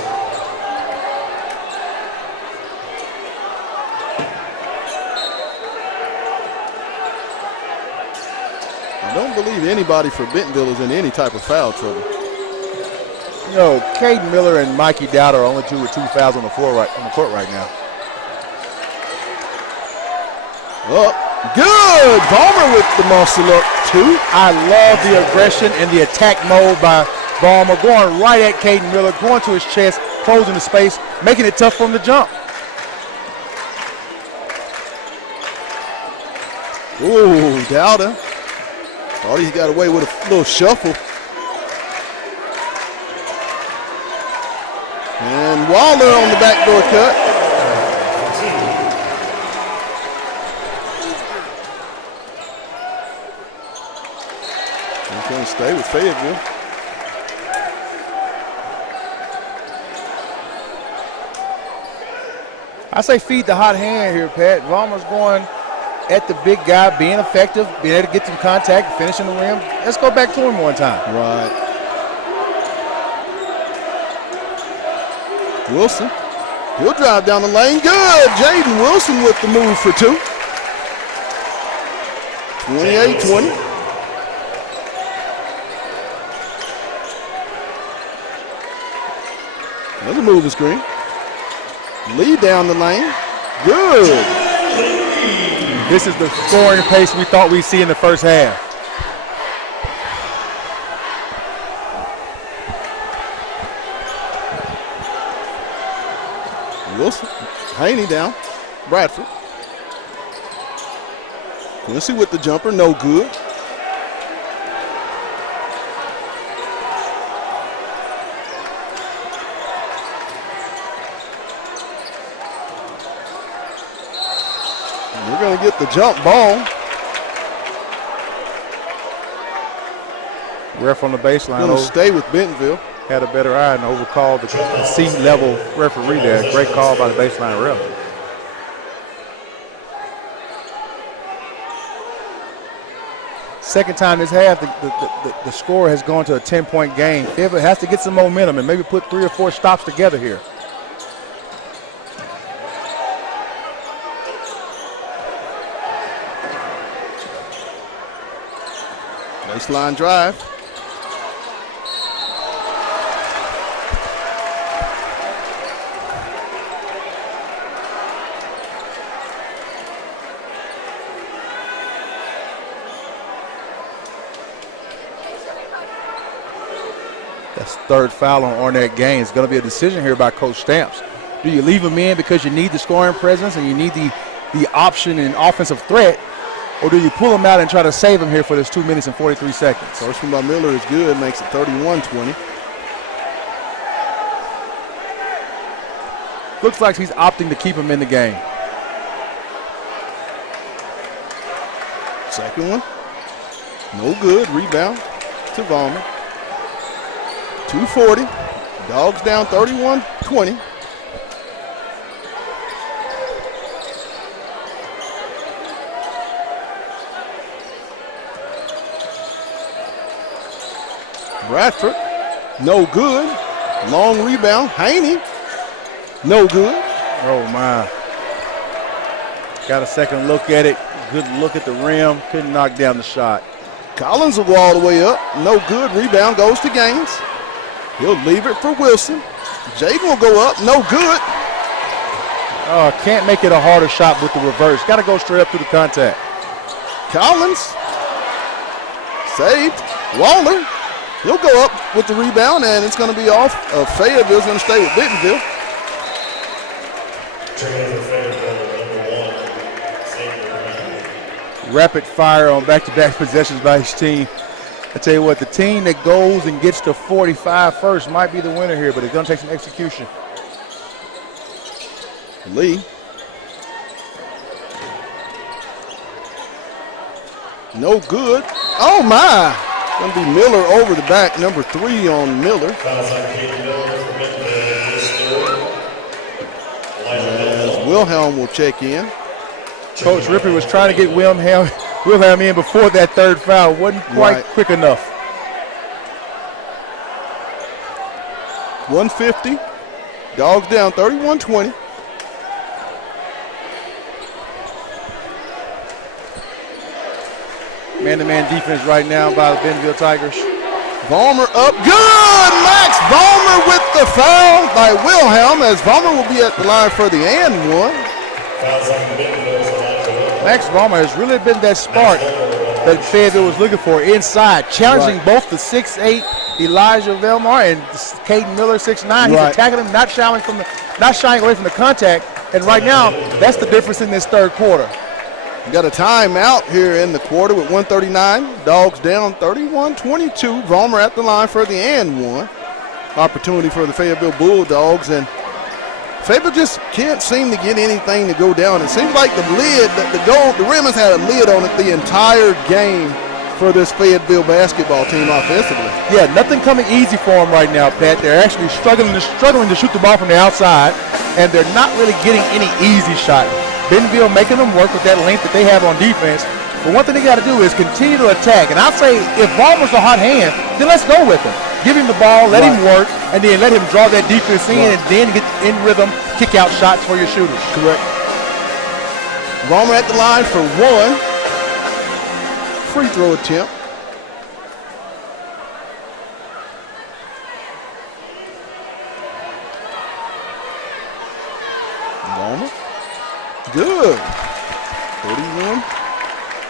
I don't believe anybody for Bentonville is in any type of foul trouble. You know, Caden Miller and Mikey Dowda are only 2 with 2 fouls on the court right now. Oh, good. Vollmer with the muscle up 2. I love the aggression and the attack mode by Vollmer, going right at Caden Miller, going to his chest, closing the space, making it tough for him to jump. Ooh, Dowda. Thought he got away with a little shuffle. And Waller on the backdoor cut. He's going to stay with Fayetteville. I say feed the hot hand here, Pat. Vollmer's going at the big guy, being effective, being able to get some contact, finishing the rim. Let's go back to him one time. Right. Wilson. He'll drive down the lane. Good. Jaden Wilson with the move for 2. 28-20. There's a moving screen. Lee down the lane. Good. This is the scoring pace we thought we'd see in the first half. Wilson. Haney down. Bradford. Quincy with the jumper. No good. We're going to get the jump ball. Ref on the baseline. Going to stay with Bentonville. Had a better eye and overcalled the seat level referee there. Great call by the baseline ref. Second time this half, the score has gone to a 10-point game. Fayetteville has to get some momentum and maybe put 3 or 4 stops together here. Baseline drive. That's third foul on Arnett Gaines. It's going to be a decision here by Coach Stamps. Do you leave him in because you need the scoring presence and you need the option and offensive threat, or do you pull him out and try to save him here for this 2 minutes and 43 seconds? First one by Miller is good, makes it 31-20. Looks like he's opting to keep him in the game. Second one, no good. Rebound to Vollmer. 2:40. Dogs down 31-20. Bradford, no good. Long rebound. Haney, no good. Oh, my. Got a second look at it. Good look at the rim. Couldn't knock down the shot. Collins will go all the way up. No good. Rebound goes to Gaines. He'll leave it for Wilson. Jaden will go up. No good. Can't make it a harder shot with the reverse. Got to go straight up to the contact. Collins saved. Waller. He'll go up with the rebound, and it's going to be off. Fayetteville's going to stay with Bentonville. Rapid fire on back-to-back possessions by his team. I tell you what, the team that goes and gets to 45 first might be the winner here, but it's going to take some execution. Lee. No good. Oh, my. Going to be Miller over the back, number 3 on Miller. As Wilhelm will check in. Coach Rippey was trying to get Wilhelm in before that third foul. Wasn't quite quick enough. 150. Dogs down 31-20. Man-to-man defense right now by the Bentonville Tigers. Vollmer up. Good! Max Vollmer with the foul by Wilhelm, as Vollmer will be at the line for the and one. Max Vollmer has really been that spark that Fayetteville was looking for inside, challenging both the 6'8" Elijah Velmar and Caden Miller 6'9". He's attacking him, not shying away from the contact. And right now, that's the difference in this third quarter. We got a timeout here in the quarter with 1:39. Dogs down 31-22. Vollmer at the line for the and one. Opportunity for the Fayetteville Bulldogs, and Fayetteville just can't seem to get anything to go down. It seems like the rim has had a lid on it the entire game for this Fayetteville basketball team offensively. Yeah, nothing coming easy for them right now, Pat. They're actually struggling to shoot the ball from the outside, and they're not really getting any easy shot. Bentonville making them work with that length that they have on defense. But one thing they got to do is continue to attack. And I'll say if Vollmer's a hot hand, then let's go with him. Give him the ball, let him work, and then let him draw that defense in, and then get in rhythm, kick out shots for your shooters. Correct. Vollmer at the line for one. Free throw attempt. Palmer. Good.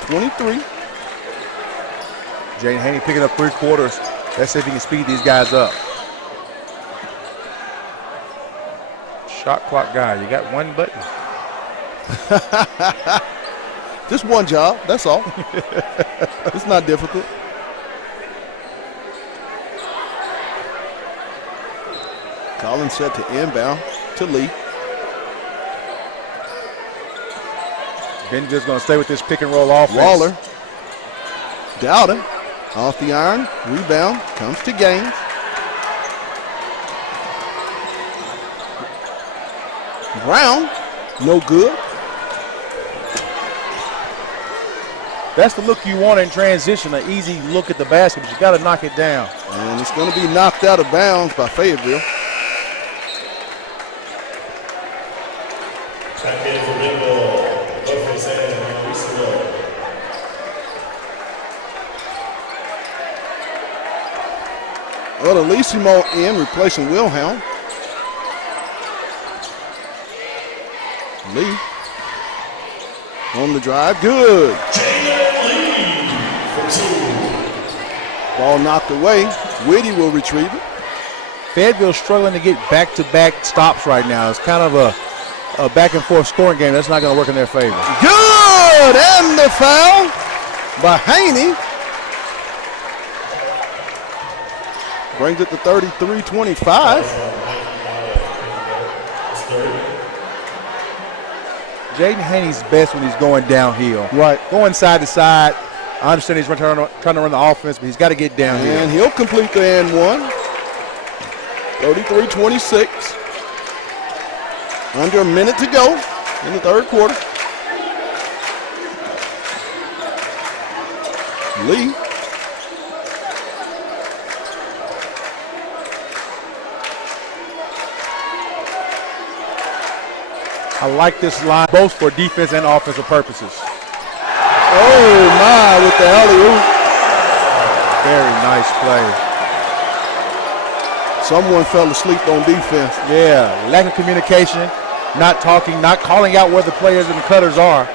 41-23. Jaden Haney picking up 3 quarters. Let's see if he can speed these guys up. Shot clock guy, you got one button. Just one job, that's all. It's not difficult. Collins set to inbound to Lee. Bentonville's going to stay with this pick and roll offense. Waller. Dowden off the iron. Rebound comes to Gaines. Brown, no good. That's the look you want in transition, an easy look at the basket, but you got to knock it down. And it's going to be knocked out of bounds by Fayetteville. Back in for Bentonville. Offense and Luciano. Odalissimo in, replacing Wilhelm. Lee on the drive, good. Ball knocked away. Whitty will retrieve it. Fayetteville's struggling to get back-to-back stops right now. It's kind of a back-and-forth scoring game. That's not going to work in their favor. Good, and the foul by Haney. Brings it to 33-25. Jaden Haney's best when he's going downhill. Right. Going side to side. I understand he's trying to run the offense, but he's got to get downhill. And he'll complete the and one. 33-26. Under a minute to go in the third quarter. Lee. I like this line both for defense and offensive purposes. Oh my, with the alley-oop. Very nice play. Someone fell asleep on defense. Yeah, lack of communication, not talking, not calling out where the players and the cutters are.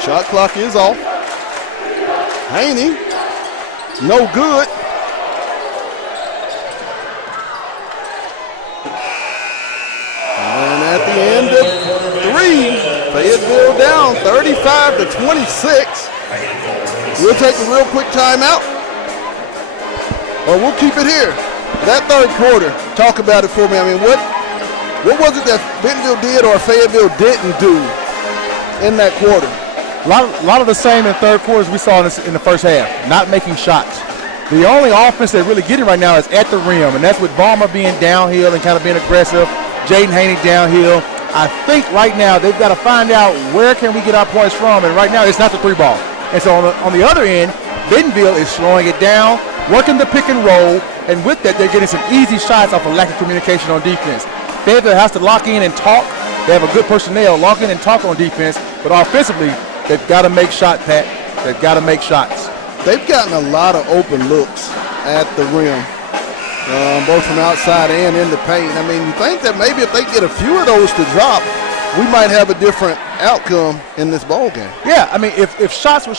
Shot clock is off. Haney, no good. And at the end of 3, Fayetteville down 35-26. We'll take a real quick timeout, or we'll keep it here. That third quarter, talk about it for me. I mean, what was it that Bentonville did or Fayetteville didn't do in that quarter? A lot of the same in third quarters we saw in the first half, not making shots. The only offense they're really getting right now is at the rim, and that's with Vollmer being downhill and kind of being aggressive, Jaden Haney downhill. I think right now they've got to find out where can we get our points from, and right now it's not the 3-ball. And so on the other end, Bentonville is slowing it down, working the pick and roll, and with that they're getting some easy shots off a lack of communication on defense. Fayetteville has to lock in and talk. They have a good personnel, lock in and talk on defense, but offensively, they've got to make shots, Pat. They've got to make shots. They've gotten a lot of open looks at the rim, both from outside and in the paint. I mean, you think that maybe if they get a few of those to drop, we might have a different outcome in this ball game. Yeah, I mean, if shots were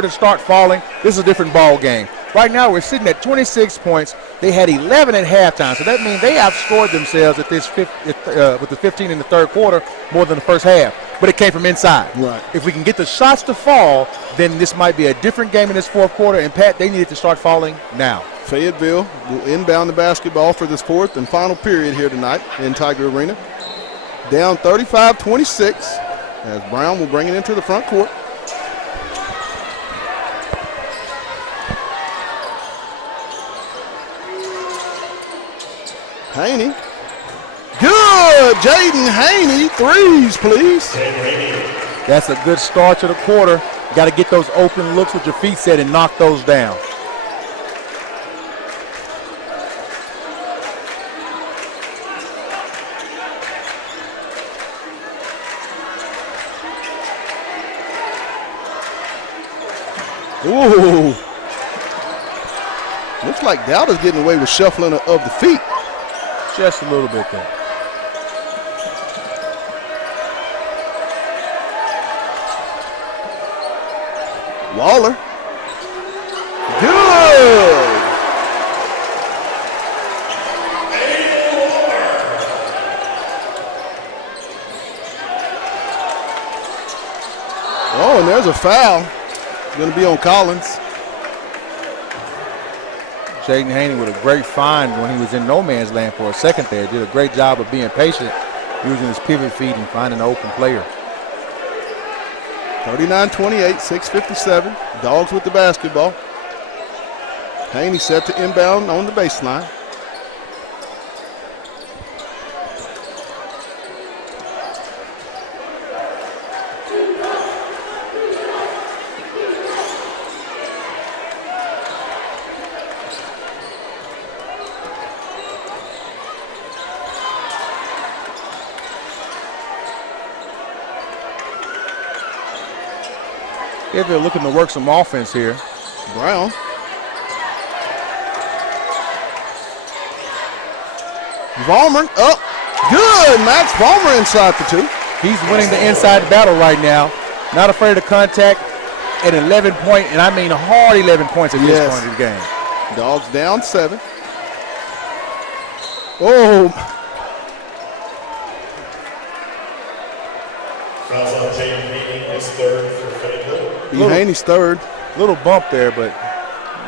to start falling, this is a different ball game. Right now, we're sitting at 26 points. They had 11 at halftime, so that means they outscored themselves at this with the 15 in the third quarter more than the first half. But it came from inside. Right. If we can get the shots to fall, then this might be a different game in this fourth quarter. And, Pat, they needed to start falling now. Fayetteville will inbound the basketball for this fourth and final period here tonight in Tiger Arena. Down 35-26 as Brown will bring it into the front court. Haney. Good. Jaden Haney. Threes, please. That's a good start to the quarter. You got to get those open looks with your feet set and knock those down. Ooh. Looks Looks like Dowd's getting away with shuffling of the feet. Just a little bit there. Waller. Good. Oh, and there's a foul. Going to be on Collins. Jaden Haney with a great find when he was in no man's land for a second there. Did a great job of being patient, using his pivot feet and finding an open player. 39-28, 6:57. Dogs with the basketball. Haney set to inbound on the baseline. If they're looking to work some offense here. Brown. Vollmer up. Good. Max Vollmer inside for two. He's winning the inside battle right now. Not afraid of contact at 11 point, and I mean a hard 11 points at this point of the game. Dogs down 7. Oh. Fouls on Jaden Haney, his third for Fayetteville. Haney's third. Little bump there, but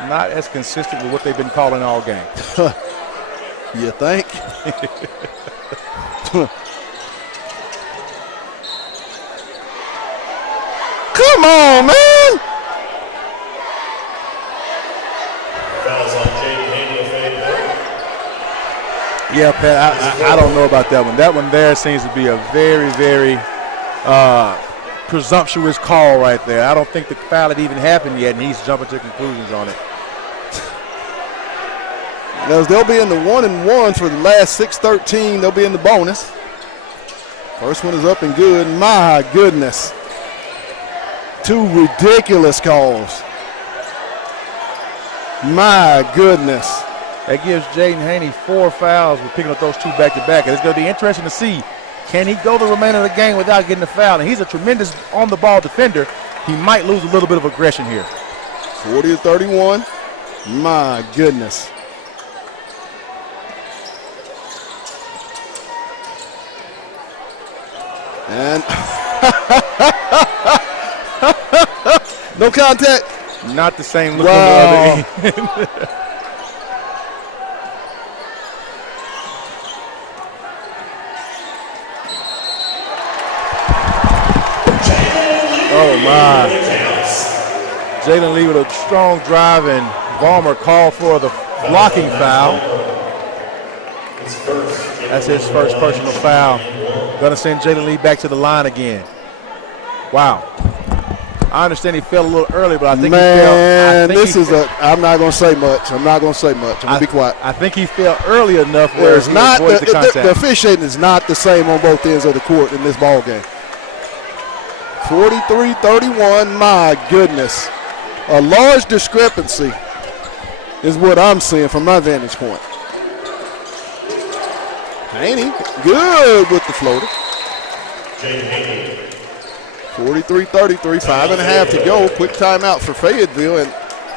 not as consistent with what they've been calling all game. You think? Come on, man! Fouls on Jaden Haney of Fayetteville. Yeah, Pat, I don't know about that one. That one there seems to be a very, very presumptuous call right there. I don't think the foul had even happened yet, and he's jumping to conclusions on it. As they'll be in the 1-1 for the last 6:13. They'll be in the bonus. First one is up and good. My goodness. Two ridiculous calls. My goodness. That gives Jaden Haney 4 fouls with picking up those 2 back-to-back. And it's going to be interesting to see, can he go the remainder of the game without getting a foul? And he's a tremendous on-the-ball defender. He might lose a little bit of aggression here. 40-31. My goodness. And no contact. Not the same look Wow. on the other end. Oh my. Jalen Lee with a strong drive, and Balmer called for the blocking foul. That's his first personal foul. Gonna send Jalen Lee back to the line again. Wow. I understand he fell a little early, but I think I'm not gonna say much. I'm gonna be quiet. I think he fell early enough where he avoided the contact. The officiating is not the same on both ends of the court in this ball game. 43-31, my goodness. A large discrepancy is what I'm seeing from my vantage point. Haney, good with the floater. 43-33, 5.5 to go. Quick timeout for Fayetteville. And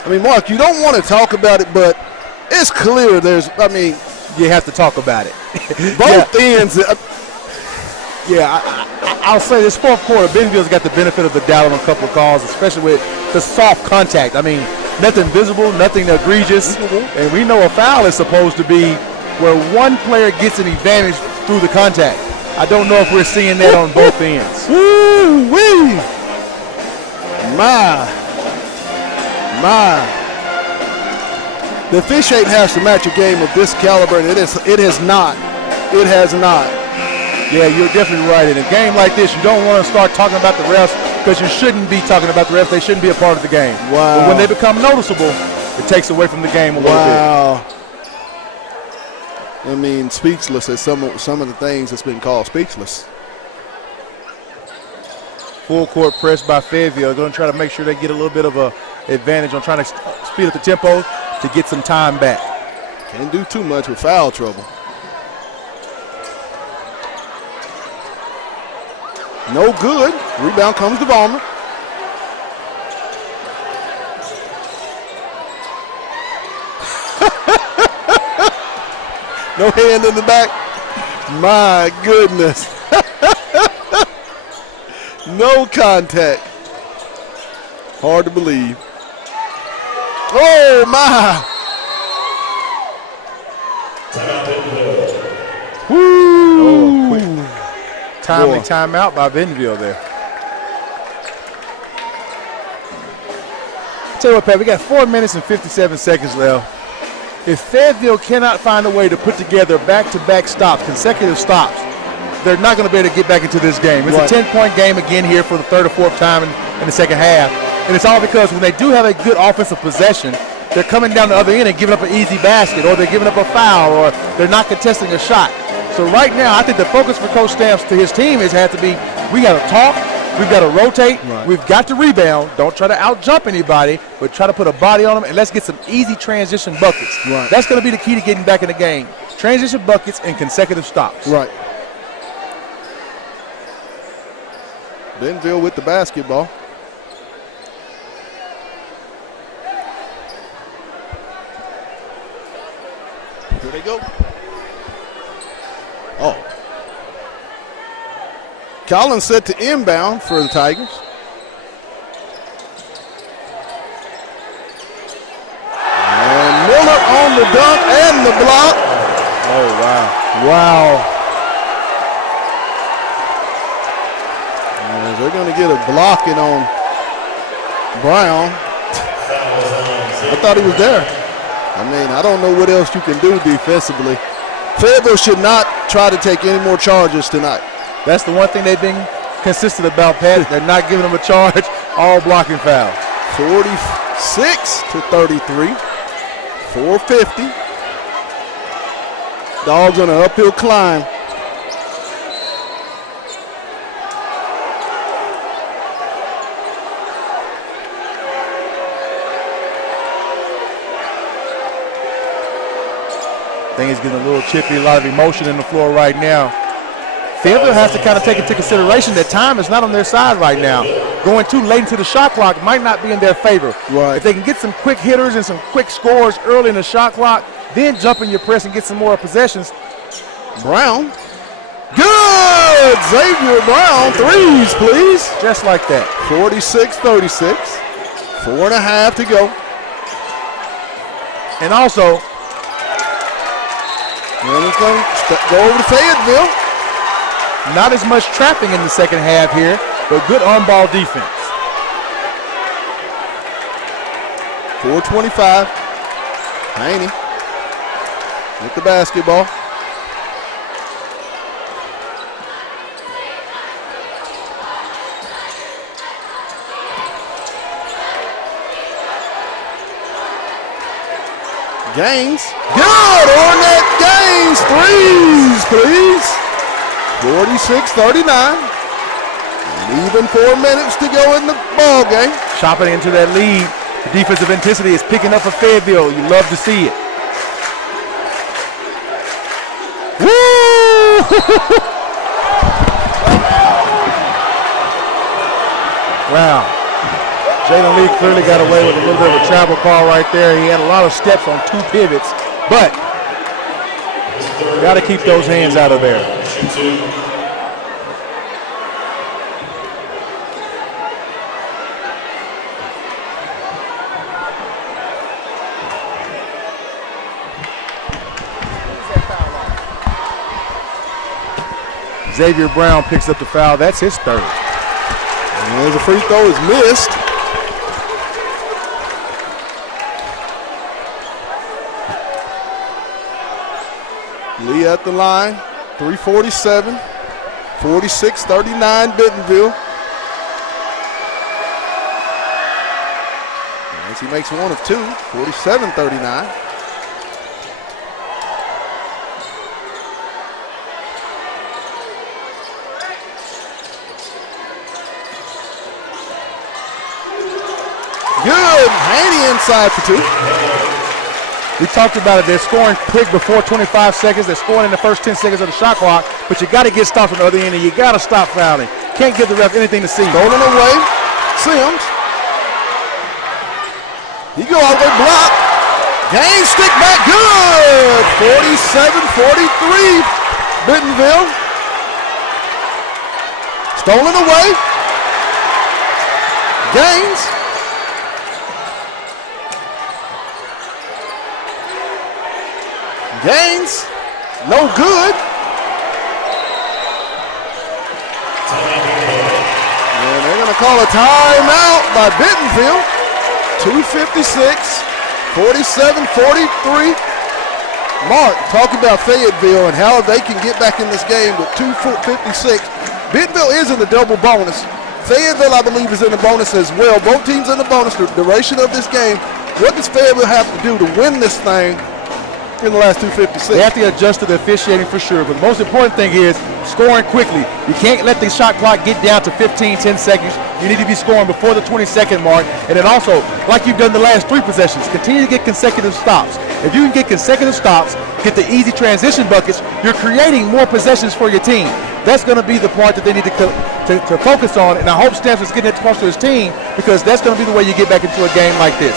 I mean, Mark, you don't want to talk about it, but it's clear you have to talk about it. Both ends. I'll say this fourth quarter, Bentonville's got the benefit of the doubt on a couple of calls, especially with the soft contact. I mean, nothing visible, nothing egregious. And we know a foul is supposed to be where one player gets an advantage through the contact. I don't know if we're seeing that on both ends. Woo-wee. My. The officiating has to match a game of this caliber, and it has not. It has not. Yeah, you're definitely right. In a game like this, you don't want to start talking about the refs because you shouldn't be talking about the refs. They shouldn't be a part of the game. Wow. But when they become noticeable, it takes away from the game a little bit. Wow. I mean, speechless at some of the things that's been called speechless. Full court press by Fayetteville. Going to try to make sure they get a little bit of a advantage on trying to speed up the tempo. to get some time back. Can't do too much with foul trouble. No good. Rebound comes to Ballmer. No hand in the back. My goodness. No contact. Hard to believe. Oh, my. Woo. Oh, quick. Timely timeout by Bentonville there. Tell you what, Pat, we got 4 minutes and 57 seconds left. If Fayetteville cannot find a way to put together back-to-back stops, consecutive stops, they're not going to be able to get back into this game. It's a 10-point game again here for the third or fourth time in the second half. And it's all because when they do have a good offensive possession, they're coming down the other end and giving up an easy basket, or they're giving up a foul, or they're not contesting a shot. So right now, I think the focus for Coach Stamps to his team has had to be, we got to talk, we've got to rotate, we've got to rebound. Don't try to out-jump anybody, but try to put a body on them, and let's get some easy transition buckets. Right. That's going to be the key to getting back in the game. Transition buckets and consecutive stops. Right. Bentonville with the basketball. Here they go. Oh. Collins set to inbound for the Tigers. And Miller on the dunk and the block. Oh, wow. Wow. And they're going to get a blocking on Brown. I thought he was there. I mean, I don't know what else you can do defensively. Fayetteville should not try to take any more charges tonight. That's the one thing they've been consistent about, Pat. They're not giving them a charge, all blocking fouls. 46-33, 450. Dogs on an uphill climb. Thing is getting a little chippy, a lot of emotion in the floor right now. Fayetteville has to kind of take into consideration that time is not on their side right now. Going too late into the shot clock might not be in their favor. Right. If they can get some quick hitters and some quick scores early in the shot clock, then jump in your press and get some more possessions. Brown. Good! Xavier Brown, threes, please. Just like that. 46-36, 4.5 to go. And also, and it's going to go over to Fayetteville. not as much trapping in the second half here, but good on-ball defense. 4:25. Haney with the basketball. Gaines. Good on that Gaines. Threes, please. 46-39. And even 4 minutes to go in the ball game. Chopping into that lead. The defensive intensity is picking up for Fayetteville. You love to see it. Woo! Wow. Jalen Lee clearly got away with a little bit of a travel call right there. He had a lot of steps on 2 pivots, but got to keep those hands out of there. Xavier Brown picks up the foul. That's his third. And the free throw is missed. Lee at the line, 3:47, 46-39 Bentonville. As he makes one of 2, 47-39. Good, Haney inside for 2. We talked about it. They're scoring quick before 25 seconds. They're scoring in the first 10 seconds of the shot clock, but you got to get stops on the other end, and you got to stop fouling. Can't give the ref anything to see. Stolen away. Sims. He go all the way blocked. Gaines stick back good. 47-43. Bentonville. Stolen away. Gaines. Gaines. No good. And they're going to call a timeout by Bentonville. 2:56. 47-43. Mark, talking about Fayetteville and how they can get back in this game with 2:56. Bentonville is in the double bonus. Fayetteville, I believe, is in the bonus as well. Both teams in the bonus. The duration of this game. What does Fayetteville have to do to win this thing in the last 2:56? They have to adjust to the officiating for sure, but the most important thing is scoring quickly. You can't let the shot clock get down to 15, 10 seconds. You need to be scoring before the 20-second mark. And then also, like you've done the last 3 possessions, continue to get consecutive stops. If you can get consecutive stops, get the easy transition buckets, you're creating more possessions for your team. That's going to be the part that they need to focus on, and I hope Stamps is getting it across to his team, because that's going to be the way you get back into a game like this.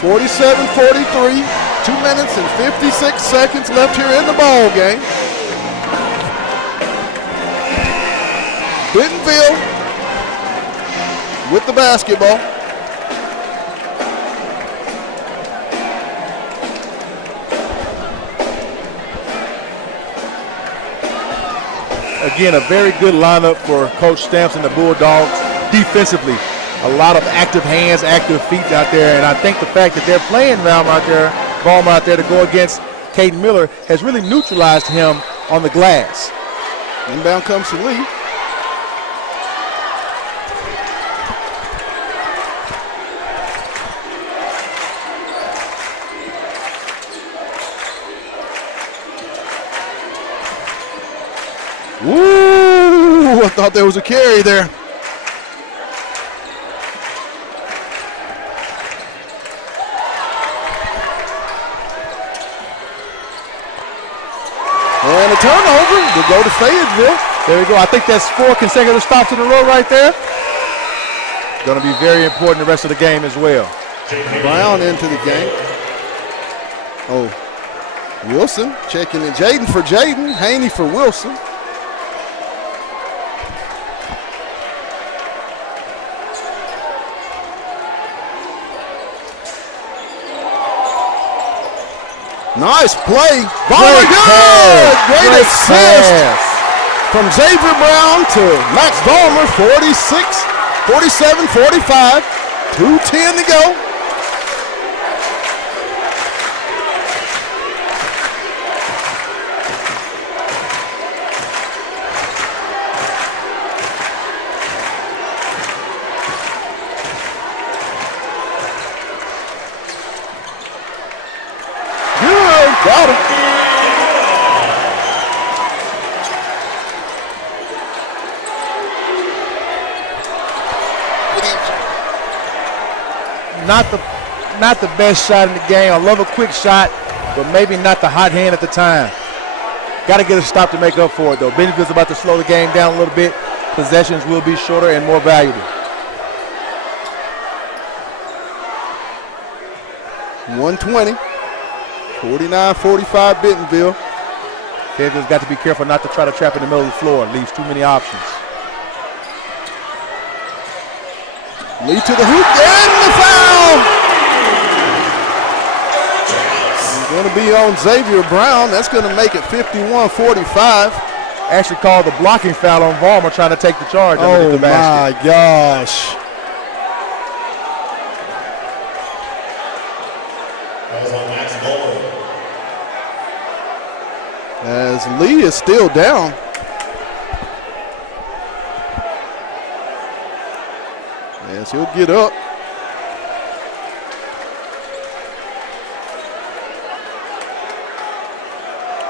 47-43, 2 minutes and 56 seconds left here in the ball game. Bentonville with the basketball. Again, a very good lineup for Coach Stamps and the Bulldogs defensively. A lot of active hands, active feet out there, and I think the fact that they're playing Balmer out there to go against Caden Miller has really neutralized him on the glass. Inbound comes to Lee. Ooh, I thought there was a carry there. And a turnover to go to Fayetteville. There we go. I think that's 4 consecutive stops in a row right there. Going to be very important the rest of the game as well. Brown into the game. Oh, Wilson checking in. Jaden for Jaden. Haney for Wilson. Nice play. Great good. Great assist from Xavier Brown to Max Balmer. 47-45. 2:10 to go. Got him. Not the best shot in the game. I love a quick shot, but maybe not the hot hand at the time. Got to get a stop to make up for it, though. Bentonville's about to slow the game down a little bit. Possessions will be shorter and more valuable. 120. 49-45 Bentonville. Fayetteville's got to be careful not to try to trap in the middle of the floor. It leaves too many options. Lee to the hoop and the foul. It's going to be on Xavier Brown. That's going to make it 51-45. Actually called the blocking foul on Balmer trying to take the charge. Oh my gosh. As Lee is still down. Yes, he'll get up.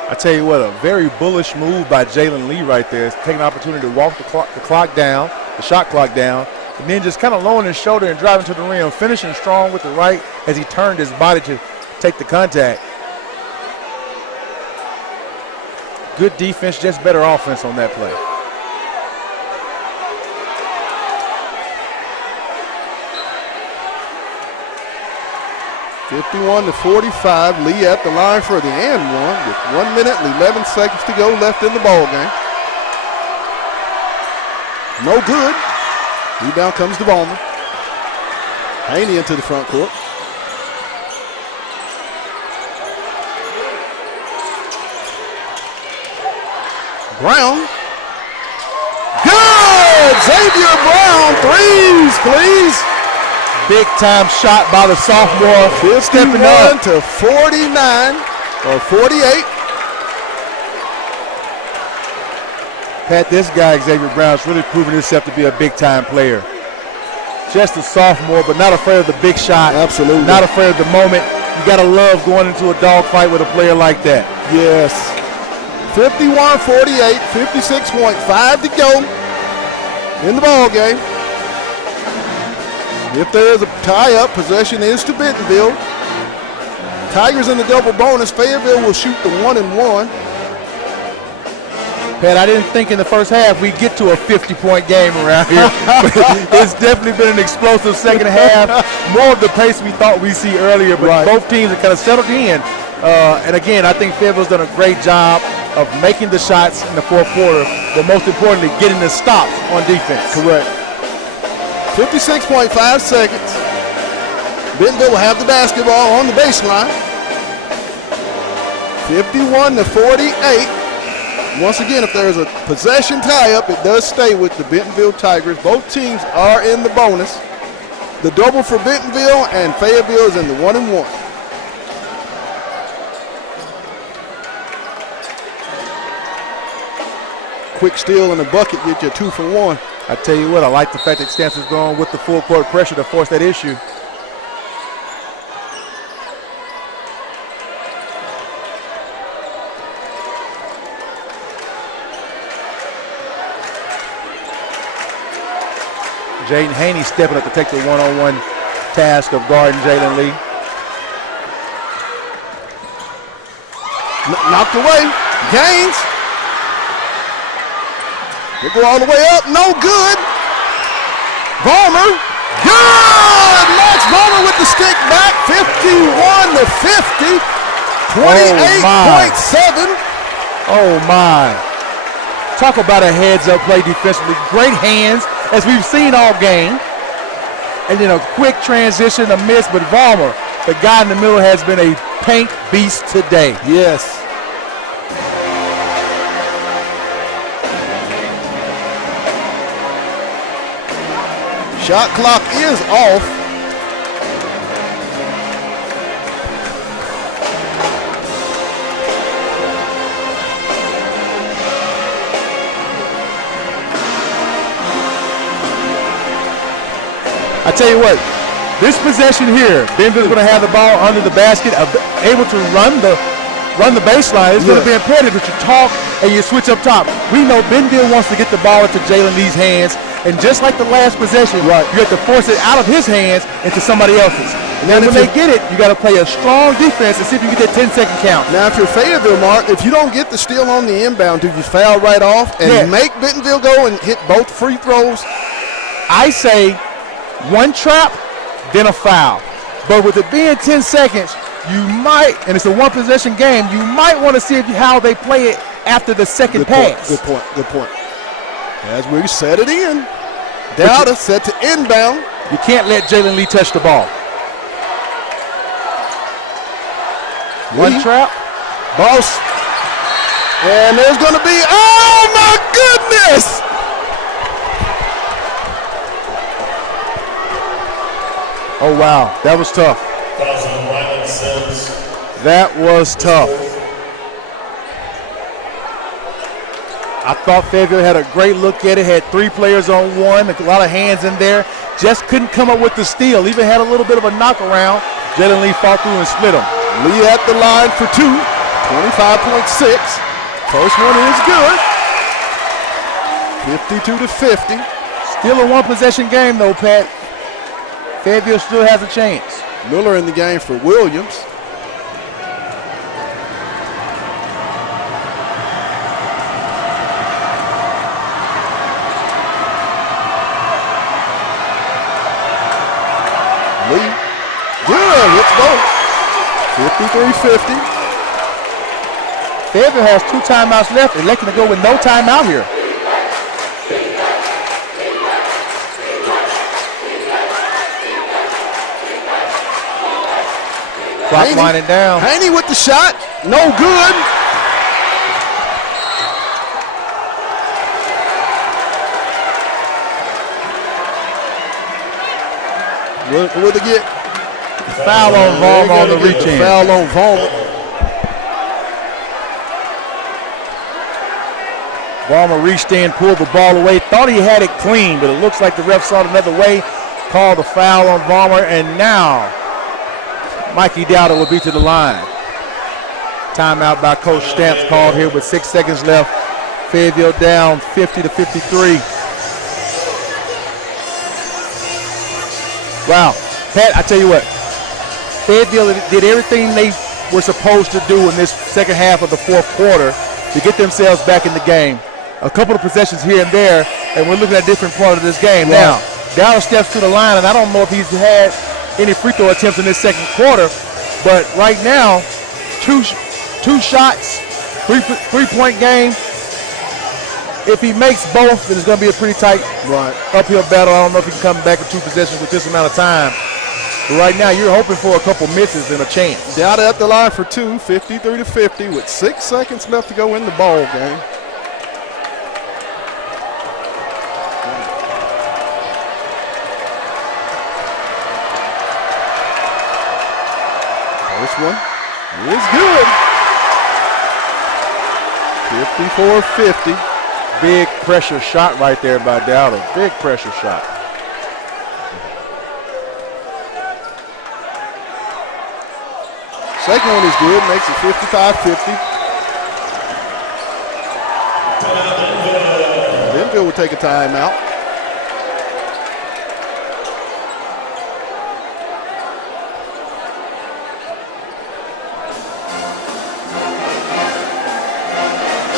I tell you what, a very bullish move by Jalen Lee right there. It's taking an opportunity to walk the clock down, the shot clock down, and then just kind of lowering his shoulder and driving to the rim, finishing strong with the right as he turned his body to take the contact. Good defense, just better offense on that play. (51-45). Lee at the line for the and one with 1 minute and 11 seconds to go left in the ball game. No good. Rebound comes to Bowman. Haney into the front court. Brown. Good! Xavier Brown, threes, please. Big time shot by the sophomore. 51 to 49 or 48. Pat, this guy, Xavier Brown's really proven himself to be a big time player. Just a sophomore, but not afraid of the big shot. Absolutely. Not afraid of the moment. You gotta love going into a dogfight with a player like that. Yes. 51-48, 56.5 to go in the ball game. If there is a tie-up, possession is to Bentonville. Tigers in the double bonus. Fayetteville will shoot the 1-1. Pat, I didn't think in the first half we'd get to a 50-point game around here. It's definitely been an explosive second half. More of the pace we thought we'd see earlier, but both teams are kind of settled in. And again, I think Fayetteville's done a great job of making the shots in the fourth quarter, but most importantly, getting the stops on defense. Correct. 56.5 seconds. Bentonville will have the basketball on the baseline. 51-48. Once again, if there's a possession tie-up, it does stay with the Bentonville Tigers. Both teams are in the bonus. The double for Bentonville and Fayetteville is in the 1-1. Quick steal and a bucket get you 2 for 1. I tell you what, I like the fact that Stanford's going with the full court pressure to force that issue. Jaden Haney stepping up to take the one-on-one task of guarding Jalen Lee. Knocked away. Gaines. They go all the way up. No good. Ballmer. Good. Max Ballmer with the stick back. 51-50. 28.7. Oh, my. Talk about a heads-up play defensively. Great hands, as we've seen all game. And then a quick transition, a miss, but Ballmer, the guy in the middle, has been a paint beast today. Yes. Shot clock is off. I tell you what, this possession here, Bentonville's going to have the ball under the basket, able to run the baseline. It's going to be imperative that you talk and you switch up top. We know Bentonville wants to get the ball into Jalen Lee's hands, and just like the last possession, you have to force it out of his hands into somebody else's. And then when they get it, you got to play a strong defense and see if you get that 10-second count. Now, if you're Fayetteville, Mark, if you don't get the steal on the inbound, do you foul right off and make Bentonville go and hit both free throws? I say one trap, then a foul. But with it being 10 seconds, you might, and it's a one-possession game, you might want to see how they play it after the second pass. Good point. As we set it in, Dowda set to inbound. You can't let Jalen Lee touch the ball. One trap. Boss. And there's going to be, oh my goodness! Oh, wow. That was tough. That was tough. I thought Fayetteville had a great look at it, had 3 players on one, a lot of hands in there. Just couldn't come up with the steal. Even had a little bit of a knock around. Jalen Lee fought through and split him. Lee at the line for 2, 25.6. First one is good. 52-50. Still a one-possession game, though, Pat. Fayetteville still has a chance. Miller in the game for Williams. Lee. Good. Hits both. 53-50. Fayetteville has 2 timeouts left, electing to go with no timeout here. Clock winding down. Haney with the shot. No good. Will they get? Foul on Vollmer on the reach in. Foul on Vollmer. Vollmer reached in, pulled the ball away. Thought he had it clean, but it looks like the ref saw it another way. Called a foul on Vollmer, and now Mikey Dowdle will be to the line. Timeout by Coach Stamps called here with 6 seconds left. Fayetteville down 50-53. Wow. Pat, I tell you what, Fayetteville did everything they were supposed to do in this second half of the fourth quarter to get themselves back in the game. A couple of possessions here and there, and we're looking at a different part of this game. Right. Now, Dowdle steps to the line, and I don't know if he's had any free throw attempts in this second quarter, but right now, two shots, three-point game. If he makes both, then it's going to be a pretty tight uphill battle. I don't know if he can come back with 2 possessions with this amount of time. But right now, you're hoping for a couple misses and a chance. Dowdle at the line for 2, 53-50, with 6 seconds left to go in the ball game. First one is good. 54-50. Big pressure shot right there by Dowdle. Big pressure shot. Second one is good, makes it 55-50. Bentonville will take a timeout.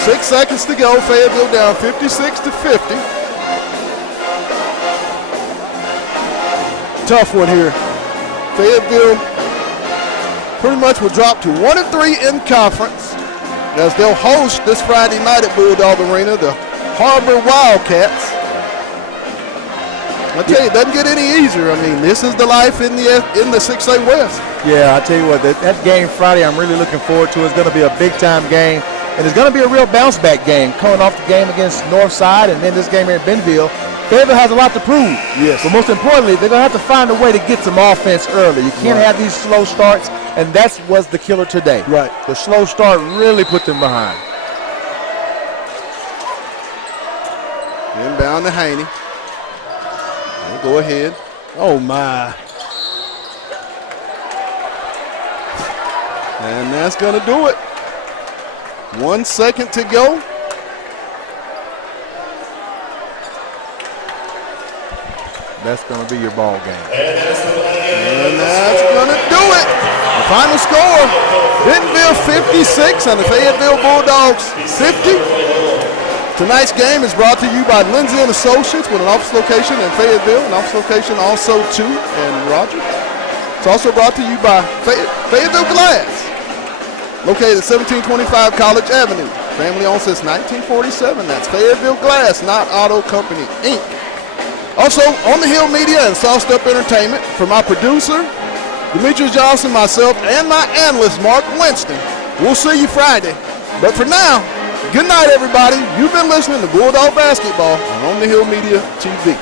Six seconds to go. Fayetteville down 56-50. Tough one here. Fayetteville pretty much will drop to 1-3 in conference as they'll host this Friday night at Bulldog Arena the Harbor Wildcats. I tell you, it doesn't get any easier. I mean, this is the life in the 6A West. Yeah, I tell you what, that game Friday I'm really looking forward to. It's going to be a big-time game. And it's going to be a real bounce-back game, coming off the game against Northside and then this game here at Bentonville. Fayetteville has a lot to prove. Yes. But most importantly, they're going to have to find a way to get some offense early. You can't have these slow starts, and that was the killer today. Right. The slow start really put them behind. Inbound to Haney. He'll go ahead. Oh, my. And that's going to do it. 1 second to go. That's going to be your ball game. And that's going to do it. The final score, Bentonville 56 and the Fayetteville Bulldogs 50. Tonight's game is brought to you by Lindsay & Associates with an office location in Fayetteville, an office location also too in Rogers. It's also brought to you by Fayetteville Glass, located at 1725 College Avenue. Family owned since 1947. That's Fayetteville Glass, not Auto Company, Inc. Also, On the Hill Media and Sauced Up Entertainment, for my producer, Demetrius Johnson, myself, and my analyst, Mark Winston. We'll see you Friday. But for now, good night, everybody. You've been listening to Bulldog Basketball on the Hill Media TV.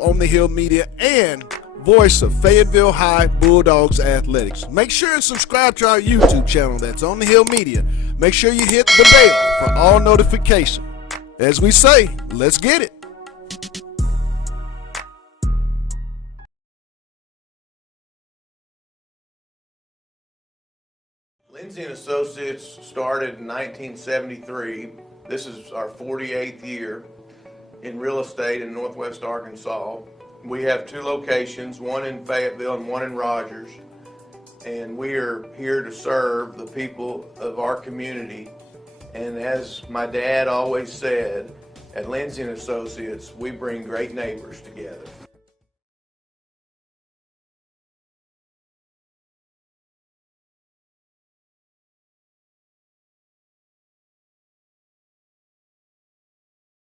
On the Hill Media and voice of Fayetteville High Bulldogs Athletics. Make sure and subscribe to our YouTube channel. That's On the Hill Media. Make sure you hit the bell for all notifications. As we say, let's get it. Lindsay and Associates started in 1973. This is our 48th year in real estate in Northwest Arkansas. We have two locations, one in Fayetteville and one in Rogers, and we are here to serve the people of our community. And as my dad always said, at Lindsay and Associates, we bring great neighbors together.